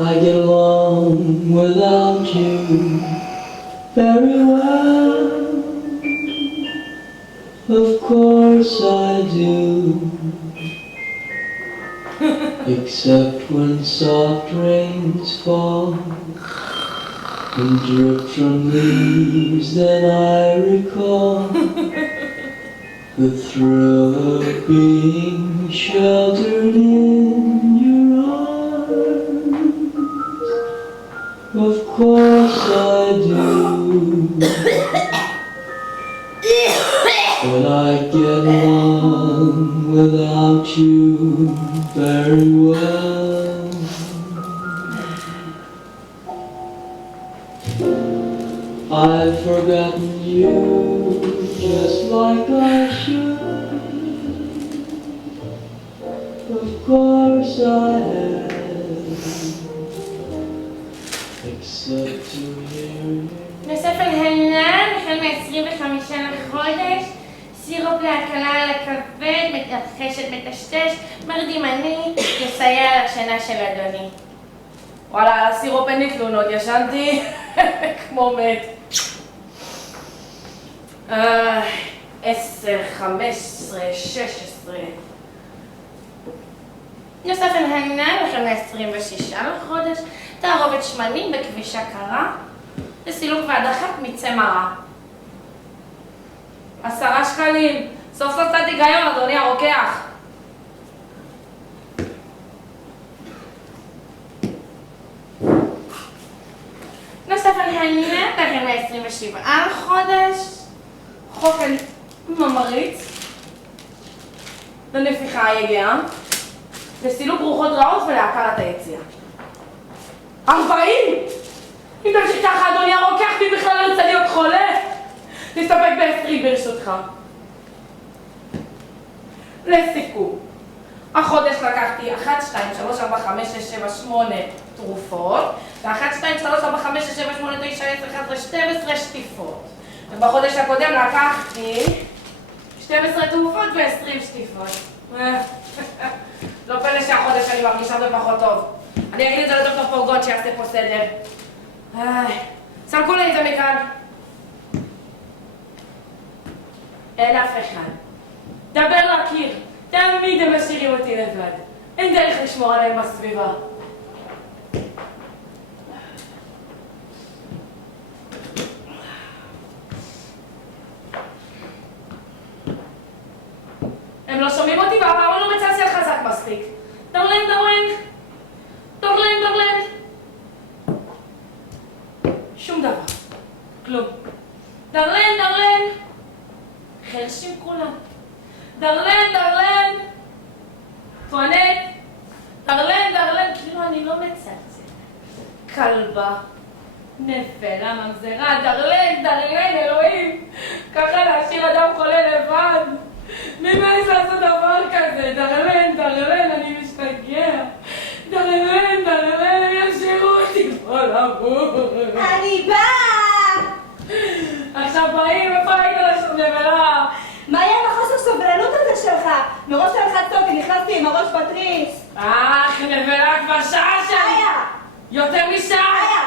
I get along without you very well. Of course I do. Except when soft rains fall and drip from leaves, then I recall the thrill of being sheltered in your arms. Of course I do. But I get along without you very well. I've forgotten you just like I should. Of course I have, except to hear you. נוסף על הנ"ל, החל מ-25 לחודש, סירופ להקלה על הכבד, מתרחשת מטשטש, מרדימני, יסייע לשינה של אדוני. וואלה, על הסירופ אין לי תלונות, ישנתי כמו מת. 10, 15, 16. נוסף על הנ"ל, החל מ-26 לחודש, תערובת שמנים בכבישה קרה, לסילוק והדחת מיצי מרה. 10 שקלים, סוף סוף קצת היגיון, אדוני הרוקח. נוסף על הנ"ל, החל מ-27 לחודש, חופן ממריץ, לנפיחה היגיעה, לסילוק רוחות רעות ולהקלת היציאה. 40! אם תמשיך ככה, אדוני הרוקח, מי בכלל לא ירצה להיות חולה? נסתפק ב-20 ברשותך. לסיכום, החודש לקחתי 1, 2, 3, 4, 5, 6, 7, 8 תרופות, ו-1, 2, 3, 4, 5, 6, 7, 8, 9, 10, 11, 12 שטיפות. ובחודש הקודם לקחתי 12 תרופות ו-20 שטיפות. לא פלא שהחודש אני מרגישה בפחות טוב. אני אגיד את זה לדוקטור פורגות שיעשה פה סדר. סלקו לי את זה מכאן. אין אף אחד. דבר לקיר. תמיד הם משאירים אותי לבד. אין דרך לשמור עליהם בסביבה. הם לא שומעים אותי והפעם אני לא מצלצל חזק מספיק. דרלן, דרלן. דרלן, דרלן. שום דבר. כלום. דרלן, דרלן. חרשים כולם. דרלן, דרלן. טוענת. דרלן, דרלן. כאילו אני לא מצלצל. כלבה. נפלה, ממזרה. דרלן, דרלן, אלוהים. ככה להשאיר אדם חולה לבד. מי מעז לעשות דבר כזה? דרלן, דרלן, אני משתגע. דרלן, דרלן, ישאירו אותי פה למות. אני באה! עכשיו באים, איפה היית נבלה? מה היה עם החוסר סובלנות הזה שלך? מראש שלחת טוב, כי נכנסתי עם הראש בתריס. נבלה, כבר שעה שאני... איה! יותר משעה! איה!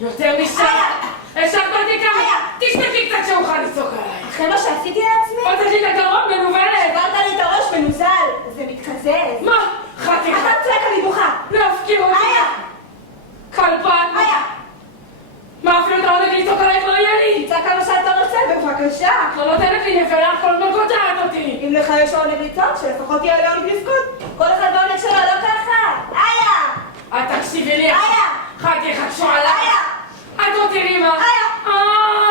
יותר משעה! השארת אותי ככה! תשתקי קצת שאוכל לצעוק עליי! אחרי מה שעשיתי לעצמי? עוד לי את הגרון מנוולת! שברת לי את הראש מנוזל! זה מתקזז! מה? חתיכה! אתה צועק אני בוכה! להפקיר אותי! איה! כלבן! איה! מה אפילו אתה עונג לצעוק עלייך לא יהיה לי? תצעק כמה שאתה רוצה, בבקשה! את לא נותנת לי נבלה, כל הזמן קוטעת אותי! אם לך יש עונג לצעוק, שלפחות יהיה לי עונג לבכות! כל אחד בעונג שלו, לא ככה! איה! תקשיבי לי! איה! חתיכה שועלה! איה! את לא תראי מה! איה!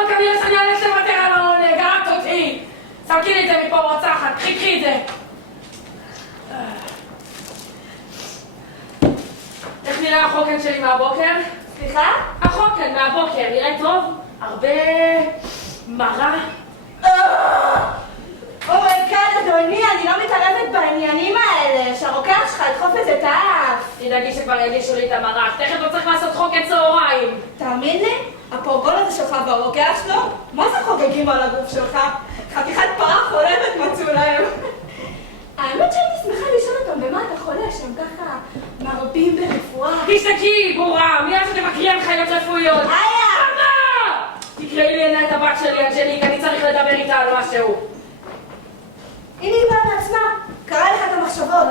כנראה שאני הולכת לוותר על העונג, את אותי! סמכי לי את זה מפה רוצחת, קחי את זה! איך נראה החוקן שלי מהבוקר? סליחה? החוקן מהבוקר, נראה טוב? הרבה מרה? אומייגאד, אדוני, אני לא מתערבת בעניינים האלה, שהרוקח שלך ידחוף את זה את האף. תדאגי שכבר יגישו לי את המרה, תכף לא צריך לעשות חוקן צהריים. תאמין לי, הפורגון הזה שלך והרוקח שלו, מה זה חוגגים על הגוף שלך? חתיכת פרה חולבת מצאו להם. האמת שהייתי שמחה לשאול אותם במה אתה חולה, שגם ככה מרבים ברפואה. תשתקי, בורה! מיד שתבקרי הנחיות רפואיות! איה! אבא! תקראי לי עיני את הבת שלי, אנג'ליק, אני צריך לדבר איתה על משהו. הנה היא באה בעצמה, קרא לך את המחשבות.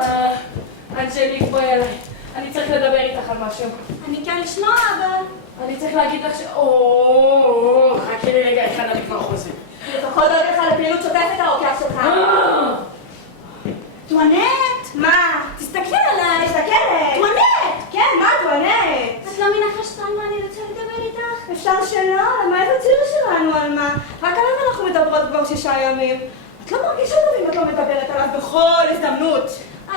אנג'ליק, בואי אליי. אני צריך לדבר איתך על משהו. אני כאן לשמוע, אבל... אני צריך להגיד לך חכי לי רגע אחד, אני כבר חוזר. לפחות עוד לך לפעילות שוטפת הרוקח שלך. טואנט? מה? תסתכלי עליי. מסתכלת. טואנט! כן, מה טואנט? את לא מנחשת על מה אני רוצה לדבר איתך? אפשר שלא, למה איזה ציר שלנו על מה? רק עליו אנחנו מדברות כבר 6 ימים. את לא מרגישה טוב אם את לא מדברת עליו בכל הזדמנות.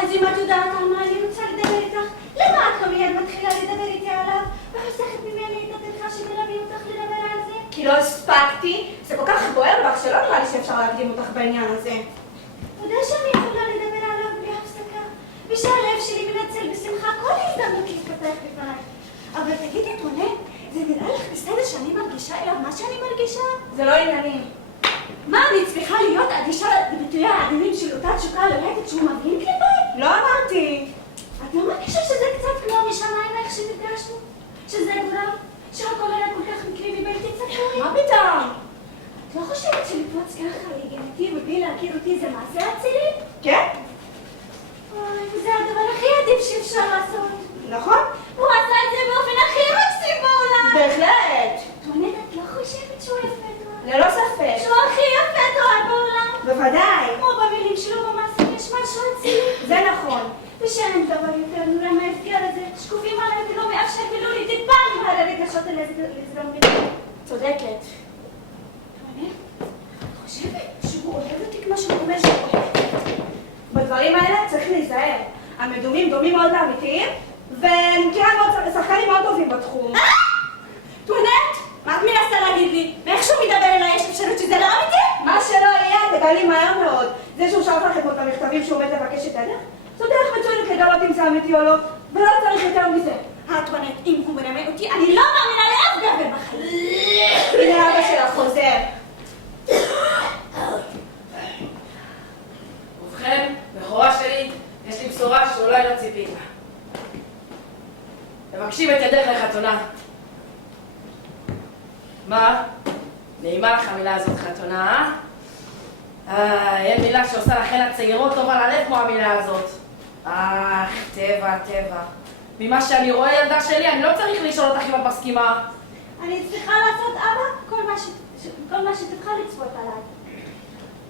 אז אם את יודעת על מה אני רוצה לדבר איתך, למה את לא מיד מתחילה לדבר איתי עליו? וחוסכת ממני את הטרחה שמלווים אותך לדבר על זה? כי לא הספקתי. זה כל כך בוער בך שלא נראה לי שאפשר להקדים אותך בעניין הזה. אתה יודע שאני יכולה לדבר עליו בלי הפסקה, ושהלב שלי מנצל בשמחה כל הזדמנות להתפתח בפניי. אבל תגידי, טואנט, זה נראה לך בסדר שאני מרגישה אליו מה שאני מרגישה? זה לא ענייני. מה, אני צריכה להיות אדישה לביטויי העדינים של אותה תשוקה לוהטת שהוא מבין כלפיי? לא אמרתי. את לא מרגישה שזה קצת כמו משמיים איך שנפגשנו? שזה גורל? שהכל היה כל כך מקרי ובלתי צפוי? מה פתאום? את לא חושבת שלפרוץ ככה להיגנתי ובלי להכיר אותי זה מעשה אצילי? כן. אוי, זה הדבר הכי עדיף שאפשר לעשות. נכון. הוא עשה את זה באופן הכי מקסים בעולם. בהחלט. טואנט, את לא חושבת שהוא יפה תואר? ללא ספק. שהוא הכי יפה תואר בעולם? בוודאי. כמו במילים שלו במעשים יש משהו אצילי. זה נכון. ושאין דבר יותר נורא מההפקר הזה. שקופים עליהם ולא מאפשר ולא לטיפה למהר הרגשות האלה לזרום ביניהם. צודקת. טואנט, את חושבת שהוא אוהב אותי כמו שהוא אומר שהוא אוהב אותי? בדברים האלה צריך להיזהר. המדומים דומים מאוד לאמיתיים, ונקרא שחקנים מאוד טובים בתחום. טואנט, מה את מנסה להגיד לי? ואיך שהוא מדבר אליי יש אפשרות שזה לא אמיתי? מה שלא יהיה, תגלי מהר מאוד. זה שהוא שלח לכם את המכתבים שהוא עומד לבקש את הדרך, זו דרך מצוינת לגלות אם זה אמיתי או לא, ולא צריך יותר מזה. טואנט, אם הוא מרמה אותי, אני לא מאמינה לאף גבר בחיים. הנה אבא שלך חוזר. ובכן, בכורה שלי, יש לי בשורה שאולי לא ציפית לה. מבקשים את ידך לחתונה. מה? נעימה לך המילה הזאת חתונה, אין מילה שעושה לכן הצעירות טוב על הלב כמו המילה הזאת. טבע, טבע. ממה שאני רואה ילדה שלי, אני לא צריך לשאול אותך אם את מסכימה. אני צריכה לעשות, אבא, כל מה שתוכל לצפות עליי.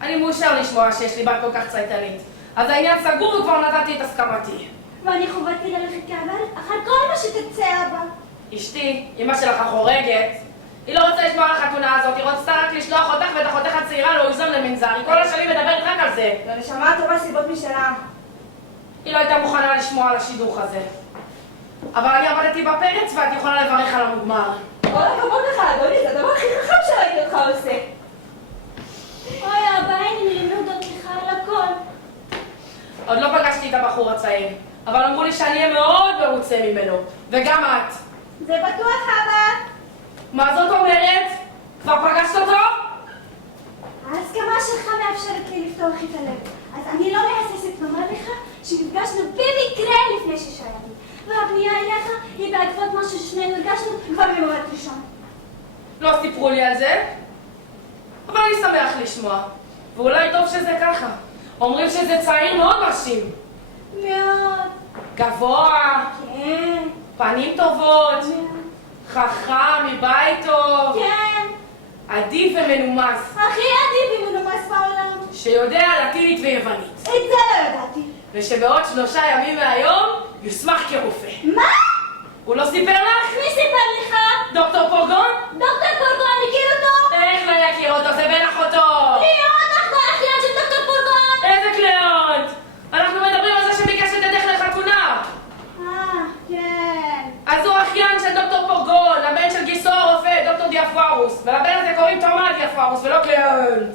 אני מאושר לשמוע שיש לי בת כל כך צייתנית. אז העניין סגור וכבר נתתי את הסכמתי. ואני חובתי ללכת כעבר אחר כל מה שתרצה, אבא. אשתי, אמא שלך החורגת, היא לא רוצה לשמוע על החתונה הזאת, היא רוצה רק לשלוח אותך ואת אחותך הצעירה לאויזון למנזר. היא כל השנים מדברת רק על זה. לנשמה טובה סיבות משלה. היא לא הייתה מוכנה לשמוע על השידוך הזה. אבל אני עבדתי בפרץ ואת יכולה לברך על המוגמר. כל הכבוד לך, אדוני, זה הדבר הכי חכם שראיתי אותך עושה. אוי, אבא, אין לי להודות לך על הכל. עוד לא פגשתי את הבחור הצעיר, אבל אמרו לי שאני אהיה מאוד מרוצה ממנו, וגם את. זה בטוח, אבא. מה זאת אומרת? כבר פגשת אותו? ההסכמה שלך מאפשרת לי לפתוח את הלב. אז אני לא מהססת לומר לך שנפגשנו במקרה לפני 6 ימים. והפנייה אליך היא בעקבות משהו ששנינו הרגשנו כבר במועד ראשון. לא סיפרו לי על זה, אבל אני שמח לשמוע. ואולי טוב שזה ככה. אומרים שזה צעיר מאוד מרשים. מאוד. גבוה, כן. פנים טובות, מאוד. חכם, מבית טוב, כן. עדיף ומנומס, הכי עדיף ומנומס בעולם. שיודע לטינית ויוונית, את זה לא ידעתי. ושבעוד 3 ימים מהיום יוסמך כרופא. מה? הוא לא סיפר לך? מי סיפר לך? דוקטור פורגון? דוקטור פורגון, מכיר אותו? איך לא יכיר אותו? זה בן אחותו! קליון, אנחנו האחיין של דוקטור פורגון! איזה קליאות? אנחנו מדברים על זה שביקש את ידך לחתונה. כן. אז הוא אחיין של דוקטור פורגון, הבן של גיסו הרופא, דוקטור דיאפוארוס. ולבן הזה קוראים תומא דיאפוארוס ולא קליון.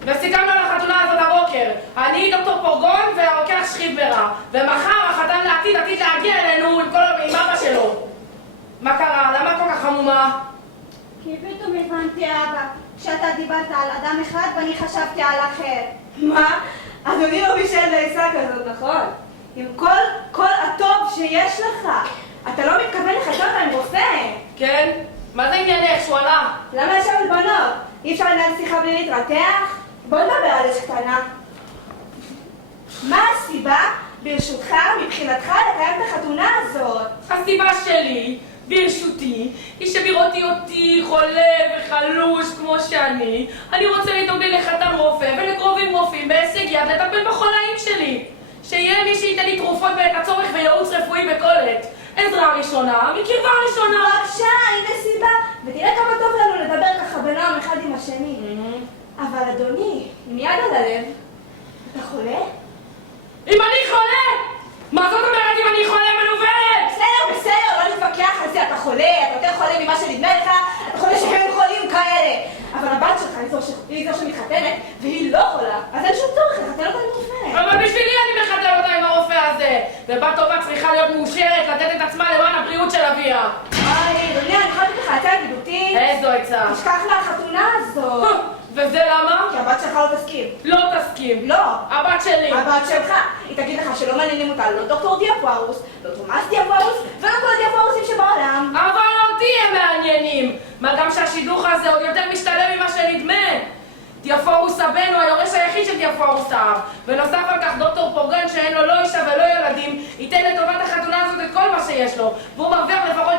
וסיכמנו על החתונה הזאת הבוקר. אני דוקטור פורגון והרוקח שכיב ברע. ומחר החתן לעתיד עתיד להגיע אלינו עם אבא שלו. מה קרה? למה כל כך חמומה? כי פתאום הבנתי, אבא, כשאתה דיברת על אדם אחד ואני חשבתי על אחר. מה? אדוני לא בישל לעיסה כזאת, נכון? עם כל הטוב שיש לך. אתה לא מתכוון לחכות עם רופא. כן? מה זה עניינך שהוא עלה? למה יש שם בנות? אי אפשר לנהל שיחה בלי להתרתח? בוא נדבר על אש קטנה. מה הסיבה, ברשותך, מבחינתך, לקיים את החתונה הזאת? הסיבה שלי, ברשותי, היא שבראותי אותי חולה וחלוש כמו אני רוצה לדאוג לי לחתן רופא ולקרובים רופאים בהישג יד לטפל בחולאים שלי. שיהיה מי שייתן לי תרופות בעת הצורך וייעוץ רפואי בכל עת. עזרה ראשונה, מקרבה ראשונה. בבקשה, הנה סיבה. ותראה כמה טוב לנו לדבר ככה בנועם אחד עם השני. אבל אדוני, עם יד על הלב, אתה חולה? אם אני חולה! מה זאת אומרת אם אני חולה מנוולת? בסדר, לא נתווכח על זה, אתה חולה, אתה יותר חולה ממה שנדמה לך, אתה חולה שהם חולים כאלה. אבל הבת שלך היא זו שמתחתנת, והיא לא חולה, אז אין שום צורך לחתן אותה עם רופא. אבל בשבילי אני מחתן אותה עם הרופא הזה. ובת טובה צריכה להיות מאושרת, לתת את עצמה למען הבריאות של אביה. אדוני, אני יכולה לתת לך עצה ידידותית? איזו עצה? תשכח מהחתונה הזאת. וזה למה? כי הבת שלך לא תסכים. לא תסכים. לא. הבת שלי. הבת שלך. היא תגיד לך שלא מעניינים אותה לא דוקטור דיאפוארוס, לא תומאס דיאפוארוס, ולא כל הדיאפוארוסים שבעולם. אבל אותי הם מעניינים. מה גם שהשידוך הזה עוד יותר משתלם ממה שנדמה. דיאפוארוס הבן הוא היורש היחיד של דיאפוארוס האב. ונוסף על כך דוקטור פורגן שאין לו לא אישה ולא ילדים, ייתן לטובת החתונה הזאת את כל מה שיש לו. והוא מרוויח לפחות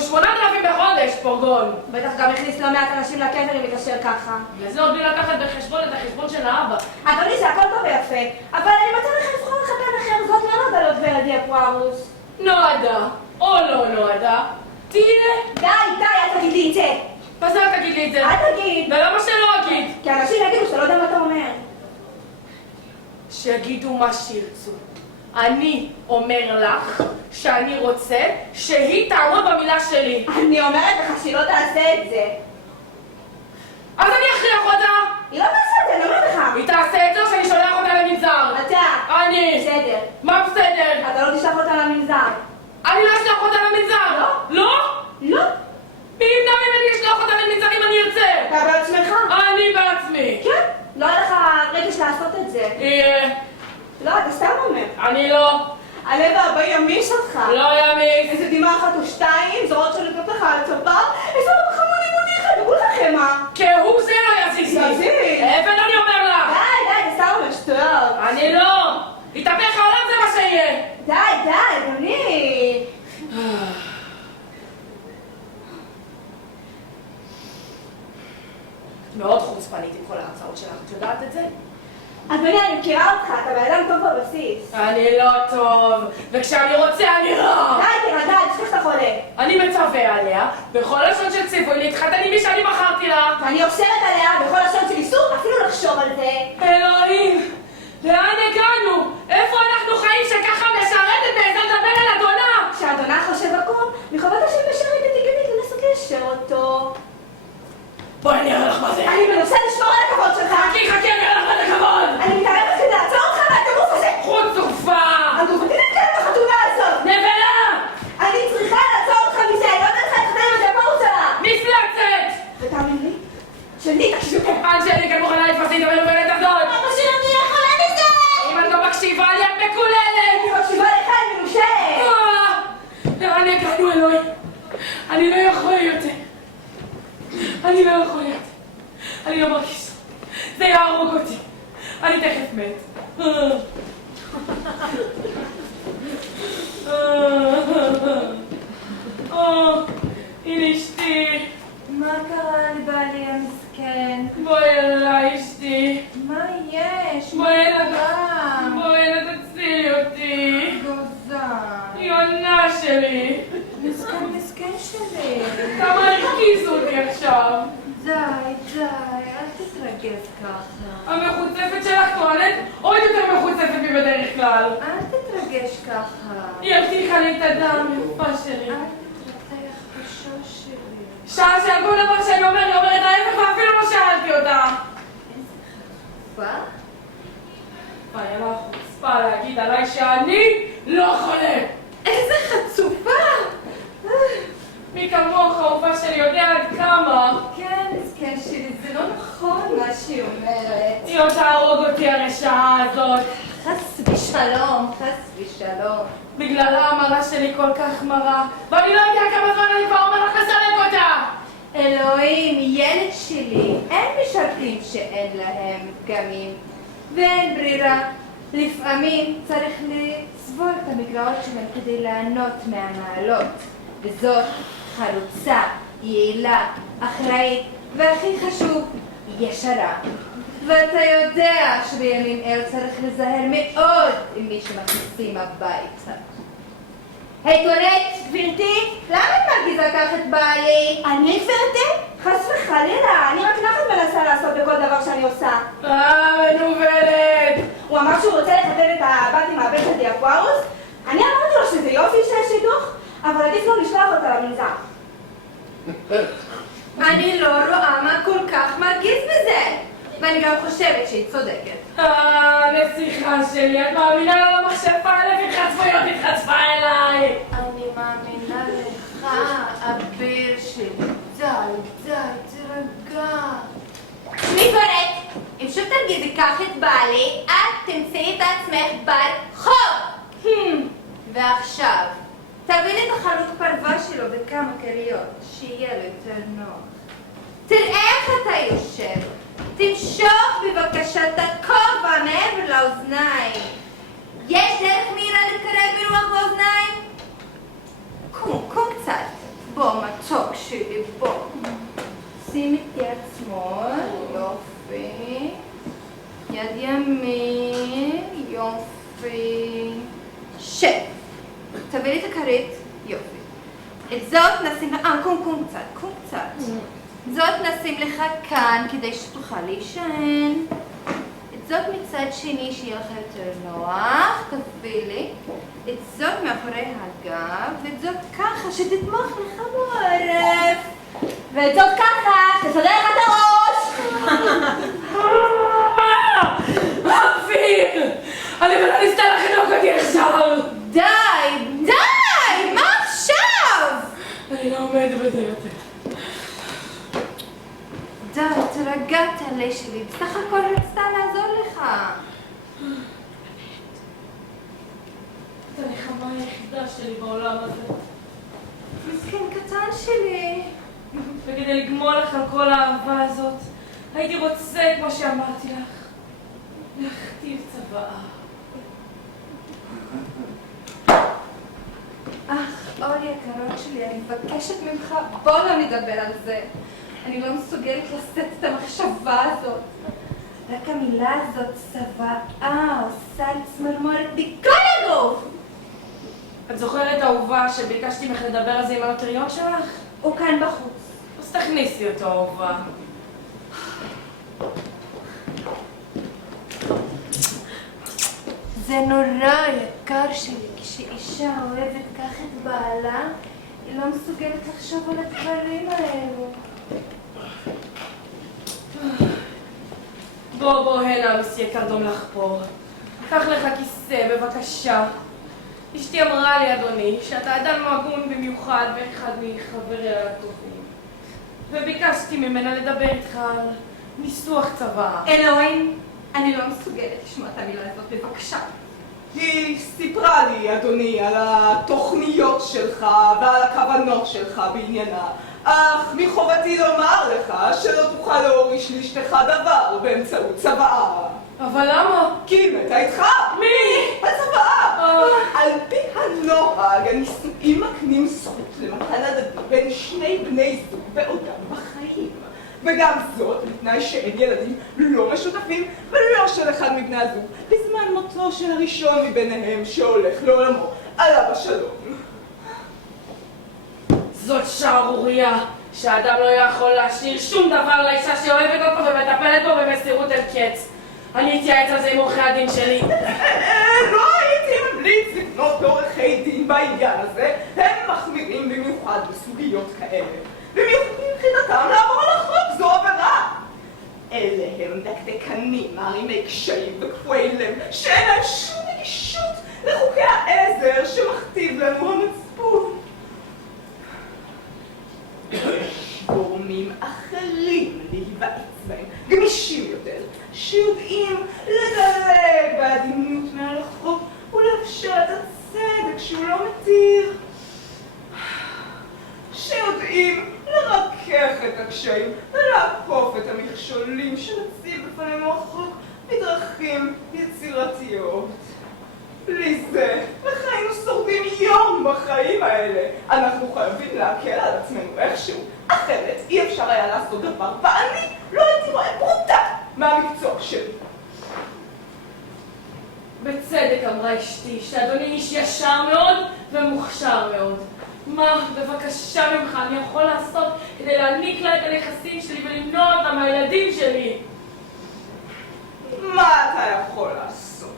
8,000 בחודש, פורגון. בטח גם הכניס לא מעט אנשים לקבר אם יתאשר ככה. וזה עוד בלי לקחת בחשבון את החשבון של האבא. אדוני, זה הכל טוב ויפה, אבל אני מצא לך לבחור לחתן אחר, זאת לא נועדה להיות ורד דיאפוארוס. נועדה, או לא נועדה, תהיה. די, אל תגיד לי את זה. מה זה אל תגיד לי את זה? אל תגיד. ולמה שלא אגיד? כי אנשים יגידו שאתה לא יודע מה אתה אומר. שיגידו מה שירצו. אני אומר לך שאני רוצה שהיא תעמוד במילה שלי. אני אומרת לך שהיא לא תעשה את זה. אז אני אכריח אותה. היא לא תעשה את זה, אני אומרת לך. היא תעשה את זה או שאני שולח אותה למנזר? אתה. אני. בסדר. מה בסדר? אתה לא תשלח אותה למנזר. אני לא אשלח אותה למנזר. לא. לא? לא. מי ימנע ממני לשלוח אותה למנזר אם אני ארצה? אתה בעצמך. אני בעצמי. כן. לא היה לך רגש לעשות את זה. יהיה. לא, אתה סתם אומר. אני לא. הלב האבא ימיש אותך. לא ימיס. איזה דמעה אחת או שתיים, זרועות שנותנות לך על הצוואר, איזה חמודים אותיך, תגעו לך חמה. כהוא זה לא יזיז לי. יזיז. אבל אני אומר לך. די, אתה סתם אומר שטויות. אני לא. יתהפך העולם זה מה שיהיה. די, אדוני. מאוד חוצפנית עם כל ההרצאות שלך, את יודעת את זה? אדוני, אני מכירה אותך, אתה באדם טוב בבסיס. אני לא טוב, וכשאני רוצה אני רע. די, תירגע, תשכח שאתה חולה. אני מצווה עליה, בכל לשון של ציווי להתחתן עם מי שאני בחרתי לה. ואני אוסרת עליה בכל לשון של איסור אפילו לחשוב על זה. אלוהים, לאן הגענו? איפה אנחנו חיים שככה משרתת מעזה לדבר על אדונה? כשאדונה חושב עקום, מחובת השם משרתת תגנית לנסות ליישר אותו. בואי אני אראה לך מה זה. אני מנסה לשמור על הכבוד שלך. חכי, אני אראה לך מה זה כבוד. אני מתערבת כדי לעצור אותך מהטירוף הזה. חוצופה. הגופתי נתקלת בחתונה הזאת. נבלה. אני צריכה לעצור אותך מזה, אני לא יודעת לך להתחתן עם הדיאפוארוס שלה. מפלצת. ותאמין לי, שלי תקשיבי. אנג'ליק, את מוכנה לתפסי את המנוולת הזאת? אבא שלי אני יכולה מזה! אם את לא מקשיבה לי, את מקוללת. אני מקשיבה לך, אני מנושלת. לאן הגענו, אלוהים? אני לא יכול יותר. אני לא יכול יותר. אני לא מרגיש. זה יהרוג אותי. אני תכף מת. הנה אשתי. מה קרה לבעלי המסכן? בואי אליי אשתי. מה יש? מה בואי קרה? בואי תצילי אותי. גוזר. יונה שלי. מסכן שלי. כמה הרגיזו אותי עכשיו. די, אל תתרגז ככה. המחוצפת שלך טוענת עוד יותר מחוצפת מבדרך כלל. אל תתרגש ככה. היא הבטיחה לי את הדם, יפה שלי. אל תתפתח בשוש שלי. שעה שעל כל דבר שאני אומר, היא אומרת ההפך ואפילו לא שאלתי אותה. מה? והיה לה חוצפה להגיד עליי שאני לא חולה. איזה חצופה! מי כמוך, אהובה שלי, יודע עד כמה. כן, מסכן שלי, זה לא נכון. נכון מה שהיא אומרת. היא עוד תהרוג אותי הרשעה הזאת. חס ושלום, חס ושלום. בגללה המראה שלי כל כך מרה, ואני לא יודע כמה זמן אני כבר אומר לך לסלק אותה! אלוהים, ילד שלי, אין משרתים שאין להם פגמים, ואין ברירה. לפעמים צריך לסבול את המגרעות שלהם כדי לענות מהמעלות. וזאת חרוצה, יעילה, אחראית, והכי חשוב, ישרה. ואתה יודע שבימים אלו צריך לזהר מאוד עם מי שמכניסים הביתה. היי קורט, גבירתי, למה את מרגיזה כך את בעלי? אני גברתי? חס וחלילה, אני רק נחת מנסה לעשות בכל דבר שאני עושה. מנוולת! הוא אמר שהוא רוצה לחתן את הבת עם הבן של דיאקוורוס. אני אמרתי לו שזה יופי שיש שידוך, אבל עדיף לא לשלוח אותה למנזר. אני לא רואה מה כל כך מרגיז בזה, ואני גם חושבת שהיא צודקת. נסיכה שלי, את מאמינה לה למחשבה אלף התחצפויות התחצפה אליי! אני מאמינה לך, אביר שלי. די, תירגע. שמי קורט, אם שוב תרגיזי כך את בעלי, את תמצאי את עצמך ברחוב. ועכשיו, תביא לי את החלוק פרווה שלו בכמה קריות, שיהיה לו יותר נוח. תראה איך אתה יושב. תמשוך בבקשה את הכובע מעבר לאוזניים. יש דרך מהירה לקרב מרוח באוזניים? קום קצת. בוא, מתוק שלי, בוא. שים את יד שמאל, יופי. יד ימין, יופי. שב. תביא לי את הכרית, יופי. את זאת נשים... קום קצת. זאת נשים לך כאן כדי שתוכל להישן. את זאת מצד שני שיהיה לך יותר נוח, תביא לי. את זאת מאחורי הגב, ואת זאת ככה שתתמוך לך בעורף. ואת זאת ככה, תסדר לך את הראש! אוויר! אני לא ניסתה לחנוק אותי עכשיו! די! מה עכשיו? אני לא עומדת בזה יותר. די, תרגע תעלה שלי, בסך הכל רצתה לעזור לך. את הנחמה היחידה שלי בעולם הזה. מסכן קטן שלי. וכדי לגמול לך על כל האהבה הזאת, הייתי רוצה, כמו שאמרתי לך, להכתיב צוואה. אור יקרות שלי, אני מבקשת ממך, בוא לא נדבר על זה. אני לא מסוגלת לשאת את המחשבה הזאת. רק המילה הזאת צוואה עושה לי צמרמורת בכל הגוף. את זוכרת אהובה שביקשתי ממך לדבר על זה עם הנוטריות שלך? הוא כאן בחוץ. אז תכניסי אותו אהובה. זה נורא יקר שלי, כשאישה אוהבת כך את בעלה, היא לא מסוגלת לחשוב על הדברים האלו. בוא הנה, מסיה קרדום לחפור. קח לך כיסא, בבקשה. אשתי אמרה לי, אדוני, שאתה אדם הגון במיוחד ואחד מחבריה הטובים. וביקשתי ממנה לדבר איתך על ניסוח צוואה. אלוהים, אני לא מסוגלת לשמוע את המילה הזאת, בבקשה. היא סיפרה לי, אדוני, על התוכניות שלך ועל הכוונות שלך בעניינה, אך מחובתי לומר לך שלא תוכל להוריש לאשתך דבר באמצעות צוואה. אבל למה? כי היא מתה איתך. מי? הצוואה. על פי הנוהג, הנישואים מקנים זכות למתן הדדי בין שני בני זוג בעודם בחיים. וגם זאת בתנאי שאין ילדים לא משותפים ולא של אחד מבני הזוג בזמן מותו של הראשון מביניהם שהולך לעולמו, עליו השלום. זאת שערוריה, שהאדם לא יכול להשאיר שום דבר לאישה שאוהבת אותו ומטפלת בו במסירות אין קץ. אני אתייעץ על זה עם עורכי הדין שלי. לא הייתי ממליץ לבנות עורכי דין בעניין הזה, הם מחמירים במיוחד בסוגיות כאלה. ומבחינתם לעבור על החוק זו עבירה. אלה הם דקדקנים, מערימי קשיים וקפואי לב, שאין להם שום נגישות לחוקי העזר שמכתיב לנו המצפון. יש גורמים אחרים להיוועץ בהם, גמישים אנחנו חייבים להקל על עצמנו איכשהו, אחרת אי אפשר היה לעשות דבר, ואני לא הייתי רואה פרוטה מהמקצוע שלי. בצדק אמרה אשתי, שאדוני איש ישר מאוד ומוכשר מאוד. מה, בבקשה ממך, אני יכול לעשות כדי להעניק לה את הנכסים שלי ולמנוע אותם מהילדים שלי? מה אתה יכול לעשות?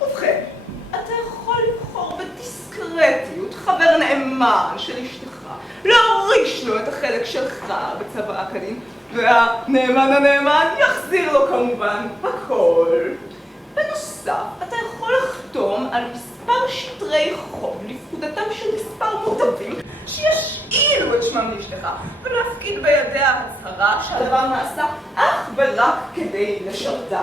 ובכן, אתה יכול לבחור בדיסקרטיות חבר נאמן של אשתך, להוריש לו את החלק שלך בצוואה כדין, והנאמן יחזיר לו כמובן הכל. בנוסף, אתה יכול לחתום על מספר שטרי חוב לפקודתם של מספר מוטבים שישאילו את שמם לאשתך, ולהפקיד בידיה הצהרה שהדבר נעשה אך ורק כדי לשרתה.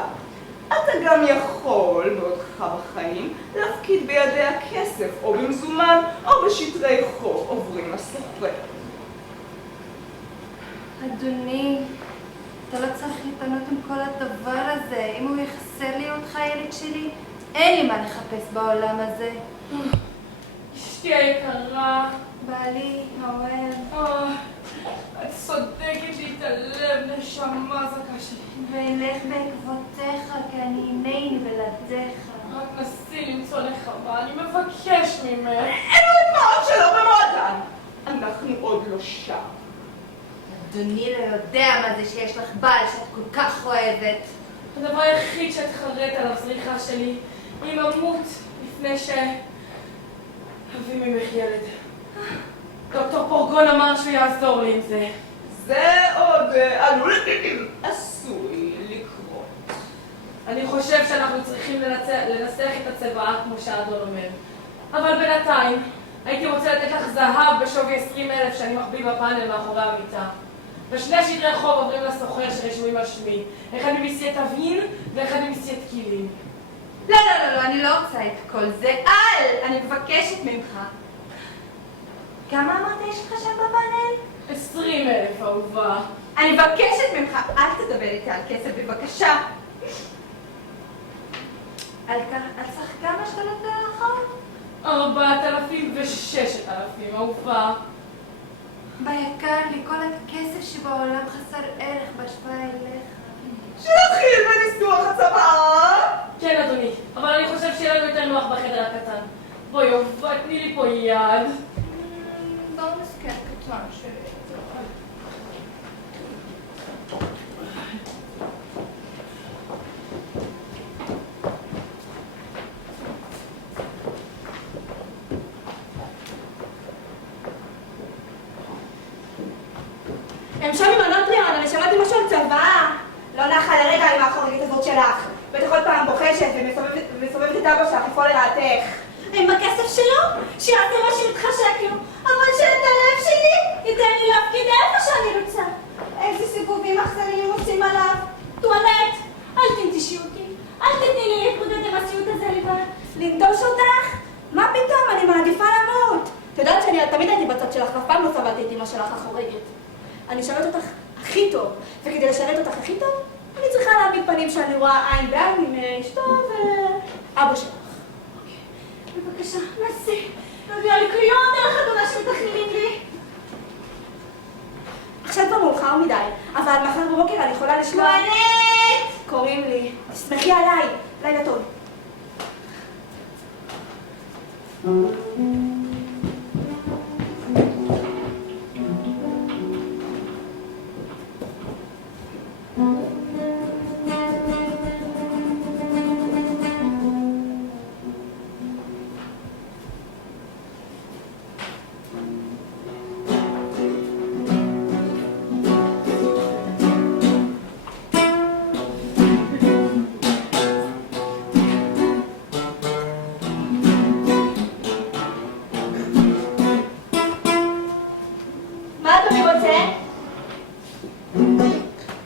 אתה גם יכול, בעודך בחיים, להפקיד בידיה כסף או במזומן או בשטרי חוב עוברים לסוחר. אדוני, אתה לא צריך להתענות עם כל הדבר הזה. אם הוא יחסר לי אותך, ילד שלי, אין לי מה לחפש בעולם הזה. אשתי היקרה, בעלי, האוהב, את צודקת לי את הלב, נשמה זכה שלי. ואלך בעקבותיך, כי אני הנני בלעדיך. רק נסי למצוא נחמה, אני מבקש ממך. אלו הדמעות שלו במועדן. אנחנו עוד לא שם. אדוני לא יודע מה זה שיש לך בעל שאת כל כך אוהבת. הדבר היחיד שאת חרט עליו זריחה שלי, היא ממות לפני שאביא ממך ילד. דוקטור פורגון אמר שהוא יעזור לי עם זה. זה עוד עלול עשוי לקרות. אני חושב שאנחנו צריכים לנסח את הצבעה כמו שהאדון אומר. אבל בינתיים, הייתי רוצה לתת לך זהב בשווי 20,000 שאני מחביא בפאנל מאחורי המיטה. ושני שטרי חוב עוברים לסוחר שרשומים על שמי. אחד ממיסיית אבין ואחד ממיסיית כלים. לא, אני לא רוצה את כל זה. אני מבקשת ממך. כמה אמרת יש לך שם בפאנל? 20,000, אהובה. אני מבקשת ממך, אל תדבר איתי על כסף, בבקשה. על סך כמה שאתה נותן לחוב? 4,000 ו6,000, אהובה. ביקר לי, כל הכסף שבעולם חסר ערך בהשוואה אליך. שנתחיל בניסוח הצבעה! כן, אדוני, אבל אני חושב שיהיה לנו יותר נוח בחדר הקטן. בואי, אהובה, תני לי פה יד. בואו נזכר קטן שלי. הם שם עם הנוטריון, אני שמעתי משהו על צבא. לא נחה לרגע עם האחורית הזאת שלך. בטח עוד פעם בוחשת ומסובבת את אבא שלך לפעול לרעתך. עם הכסף שלו? שיעשה מה שמתחשק לו. אבל שאת הלב שלי ייתן לי להפקיד איפה שאני רוצה. איזה סיבובים אכזריים עושים עליו. טואלט, אל תנטשי אותי. אל תתני לי להתמודד עם הסיוט הזה לבד. לנטוש אותך? מה פתאום? אני מעדיפה למות. את יודעת שאני תמיד הייתי בצד שלך, אף פעם לא סבלתי את אמא שלך החורגת. אני אשרת אותך הכי טוב, וכדי לשרת אותך הכי טוב, אני צריכה להעמיד פנים שאני רואה עין בעין עם אשתו ואבא שלך. בבקשה, נסי, תביאי לי קריון דרך חתונה שמתכננים לי. עכשיו כבר מאוחר מדי, אבל מחר בבוקר אני יכולה לשלוח... טואלט! קוראים לי. תשמחי עליי. לילה טוב.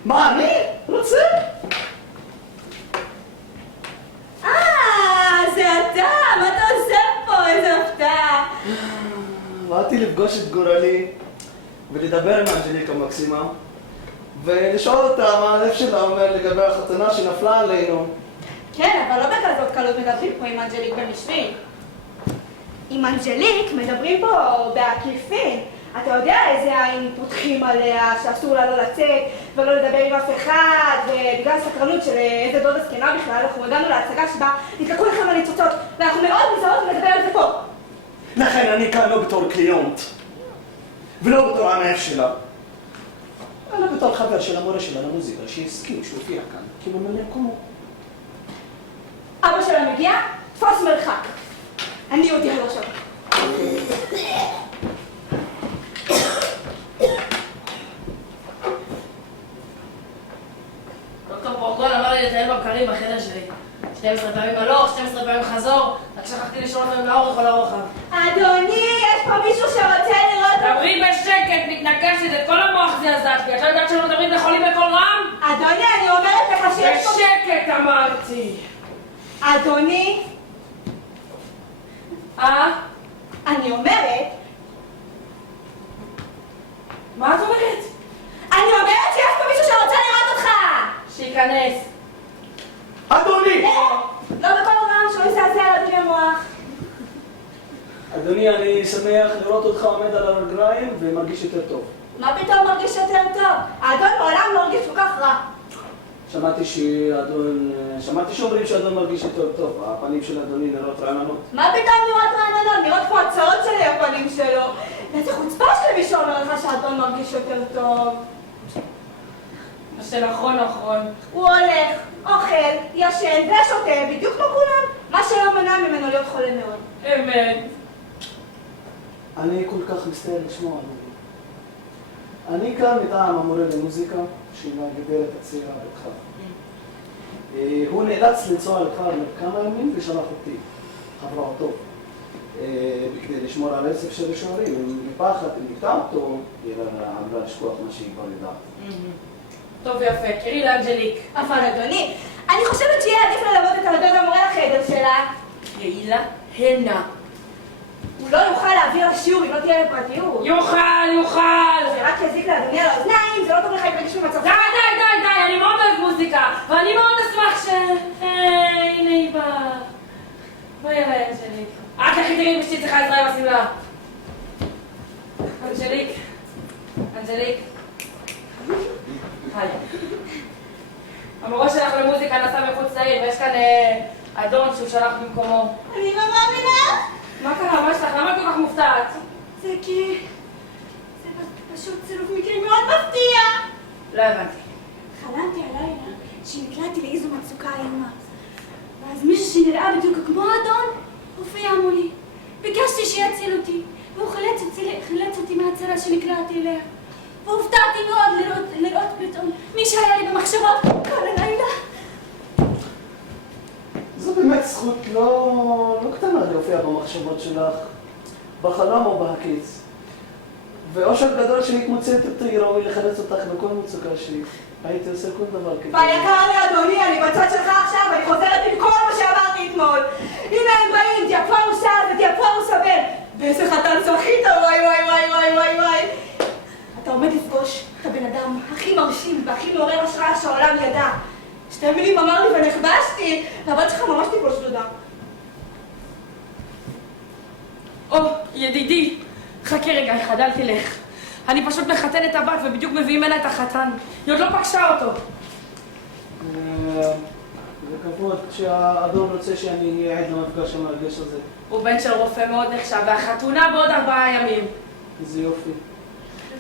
מה, אני? רוצה? זה אתה! מה אתה עושה פה? איזה הפתעה! באתי לפגוש את גורלי ולדבר עם אנג'ליקה מקסימה ולשאול אותה מה הלב שלה אומר לגבי החתונה שנפלה עלינו. כן, אבל לא בכזאת קלות מדברים פה עם אנג'ליק במשווים. עם אנג'ליק מדברים פה בעקיפין. אתה יודע איזה עין פותחים עליה, שאסור לה לא לצאת ולא לדבר עם אף אחד, ובגלל סקרנות של איזה דודה זקנה בכלל, אנחנו הגענו להצגה שבה נתקעו לכם הניצוצות, ואנחנו מאוד נזהרות לדבר על זה פה. לכן אני כאן לא בתור קליונט, ולא בתור המאף שלה, אלא בתור חבר של המורה שלה למוזיקה, שהסכים שהופיע כאן, כממלא מקומו. אבא שלה מגיע, תפוס מרחק. אני אודיע לו עכשיו. דוקטור פורגון אמר לי לטייל בבקרים בחדר שלי. 12 פעמים הלוך, 12 פעמים חזור, רק שכחתי לשאול אותם לאורך או לרוחב. אדוני, יש פה מישהו שרוצה לראות... דברי בשקט, מתנקשת, את כל המוח זעזעתי. את לא יודעת שלא מדברים לחולים בקול רם? אדוני, אני אומרת לך שיש פה... בשקט אמרתי. אדוני, אני אומרת... מה את אומרת? אני אומרת שיש פה מישהו שרוצה לראות אותך! שייכנס. אדוני! לא בכל רם, שלא יזעזע על אדוני המוח. אדוני, אני שמח לראות אותך עומד על הרגליים ומרגיש יותר טוב. מה פתאום מרגיש יותר טוב? האדון מעולם לא מרגיש כל כך רע. שמעתי שאומרים שאדון מרגיש יותר טוב. הפנים של אדוני נראות רעננות. מה פתאום נראות רעננות? נראות כמו הצעות שלי הפנים שלו. איזה חוצפה שלי מי שאומר לך שהאדון מרגיש יותר טוב. מה שנכון, נכון. הוא הולך, אוכל, ישן ושותה בדיוק כמו כולם. מה שלא מנע ממנו להיות חולה מאוד. אמת. אני כל כך מצטער לשמוע, אדוני. אני כאן מטעם המורה למוזיקה של הגברת הצעירה בתך. הוא נאלץ לנסוע לכאן כמה ימים ושלח אותי, חברה אותו, בכדי לשמור על רצף של השוערים. אם מפחד, אם נקטע אותו, יהיה לה לשכוח מה שהיא כבר יודעת. טוב ויפה, קראי לאנג'ליק. אבל אדוני, אני חושבת שיהיה עדיף ללמוד את האדון המורה לחדר שלה. יעילה הנה. הוא לא יוכל להעביר לשיעור אם לא תהיה לפרטיות. יוכל! זה רק יזיק לאדוני על האוזניים, זה לא טוב לך להתרגש במצב. די, אני מאוד אוהב מוזיקה, ואני מאוד אשמח הנה היא באה. בואי אליי, אנג'ליק. את לכי תראי בשתי צריכה עזרה עם השמלה. אנג'ליק. היי. המורה שלך למוזיקה נסע מחוץ לעיר, ויש כאן אדון שהוא שלח במקומו. אני לא מאמינה. מה קרה? מה יש לך? למה את כל כך מופתעת? זה כי... זה פשוט צירוף מקרים מאוד מפתיע. לא הבנתי. חלמתי הלילה שנקלעתי לאיזו מצוקה אימה. ואז מישהו שנראה בדיוק כמו האדון הופיע מולי. ביקשתי שיציל אותי, והוא חילץ אותי מהצרה שנקלעתי אליה. והופתעתי מאוד לראות פתאום מי שהיה לי במחשבות כל הלילה. זו באמת זכות לא קטנה להופיע במחשבות שלך, בחלום או בהקיץ. ואושר גדול שמתמוצאת אותי ראוי לחלץ אותך בכל מצוקה שלי. הייתי עושה כל דבר כדי... ביקר לי אדוני, אני בצד שלך עכשיו, אני חוזרת עם כל מה שאמרתי אתמול. הנה הם באים, תיאפרוס סעד ותיאפרוס הבן. באיזה חתן זכית, וואי. אתה עומד לפגוש את הבן אדם הכי מרשים והכי מעורר השראה שהעולם ידע. שתי מילים אמר לי ונחבשתי, והבת שלך ממש תיפול שדודה. ידידי, חכה רגע אחד, אל תלך. אני פשוט מחתן את הבת ובדיוק מביאים ממנה את החתן. היא עוד לא פגשה אותו. זה כבוד שהאדון רוצה שאני אהיה עד למפגש המרגש הזה. הוא בן של רופא מאוד נחשב, והחתונה בעוד 4 ימים. איזה יופי.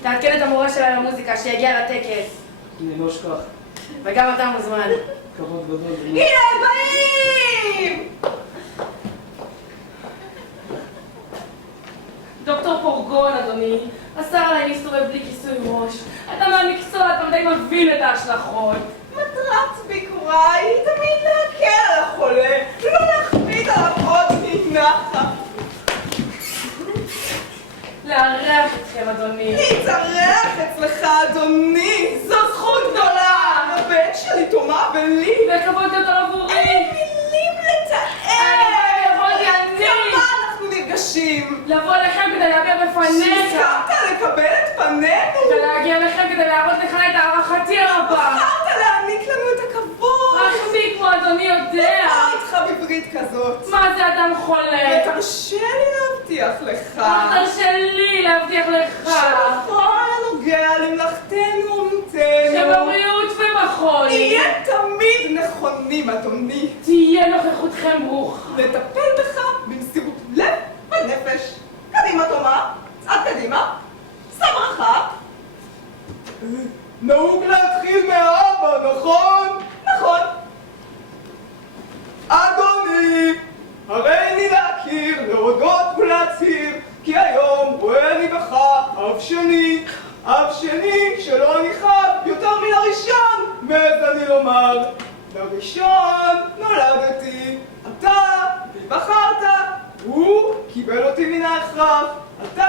תעדכן את המורה שלה למוזיקה שיגיע לטקס. אני לא אשכח. וגם אתה מוזמן. כבוד גדול. הנה הם באים! דוקטור פורגון, אדוני, אסר עליי להסתובב בלי כיסוי ראש. אתה מהמקצוע, אתה די מבין את ההשלכות. מטרת ביקוריי היא תמיד להקל על החולה, ולא להכביד עליו עוד מנחת. לארח אתכם, אדוני. להתארח אצלך, אדוני, זו זכות גדולה. הבן שלי תומה בלי. וכבוד גדול עבורי. אין מילים לתאר. כמה אנחנו נרגשים. לבוא אליכם כדי להביע בפניך. שהסכמת לקבל את פנינו. ולהגיע אליכם כדי להראות לך את הערכתי הרבה. בחרת להעניק לנו את הכבוד. רק מי כמו אדוני יודע. מה איתך בברית כזאת? מה זה אדם חולה? ותרשה לי להבטיח להבטיח לך. תרשה לי להבטיח לך. שבכל הנוגע למלאכתנו ומתנו. שבבריאות ובחולי. יהיה תמיד נכונים, אדוני. תהיה נוכחותכם ברוכה. לטפל בך במסירות לב ונפש. קדימה תומה, צעד קדימה. שא ברכה. נהוג להתחיל מהאבא, נכון? נכון. אדוני, הריני להכיר, להודות ולהצהיר, כי היום רואה אני בך אב שני שלא ניחד יותר מן הראשון, מעז אני לומר. לראשון נולדתי, אתה בי בחרת, הוא קיבל אותי מן ההכרח, אתה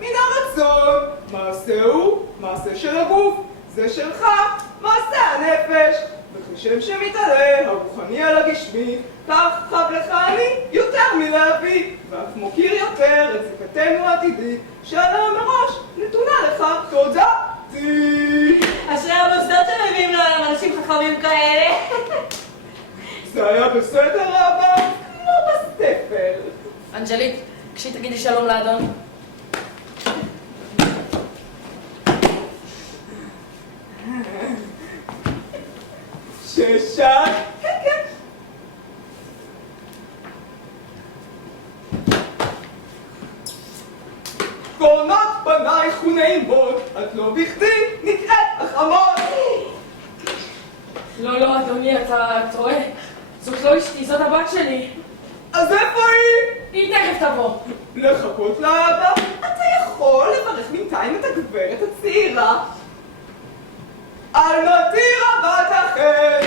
מן הרצון. מעשהו, מעשה של הגוף, זה שלך, מעשה הנפש. וכשם שמתעלה הרוחני על הגשמי, כך חב לך אני יותר מלהביא, ואף מוקיר יותר את זיקתנו העתידית, שעליה מראש נתונה לך תודתי. אשרי המוסדות שמביאים לעולם אנשים חכמים כאלה. זה היה בסדר רבה, כמו בספר. אנג'לית, כשהיא תגידי שלום לאדון. ששת, כן, כן. קורנות פנייך ונעימות, את לא בכדי נקראת החמות. לא, אדוני, אתה טועה. זאת לא אשתי, זאת הבת שלי. אז איפה היא? היא תכף תבוא. לחכות לאבא? אתה יכול לברך בינתיים את הגברת הצעירה. אלמתי רבת החטא,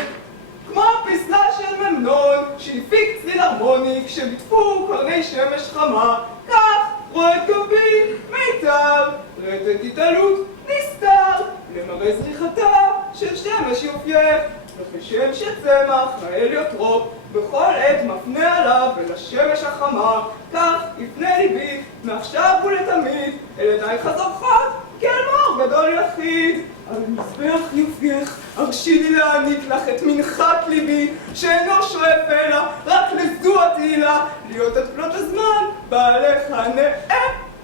כמו פסלה של ממנון שהפיק צליל הרמוני כשליטפו קרני שמש חמה, כך רואה את גבי מיתר, רטט התעלות נסתר למראה זריחתה של שמש יופייך, וכשם שצמח נאה להיות רוב בכל עת מפנה עליו אל השמש החמה, כך יפנה ליבי מעכשיו ולתמיד אל עינייך הזורחות כאל מאור גדול יחיד. על מזבח יופייך הרשי לי להעניק לך את מנחת ליבי שאינו שואף אלא רק לזו התהילה, להיות את פלוט הזמן בעלך הנאמן.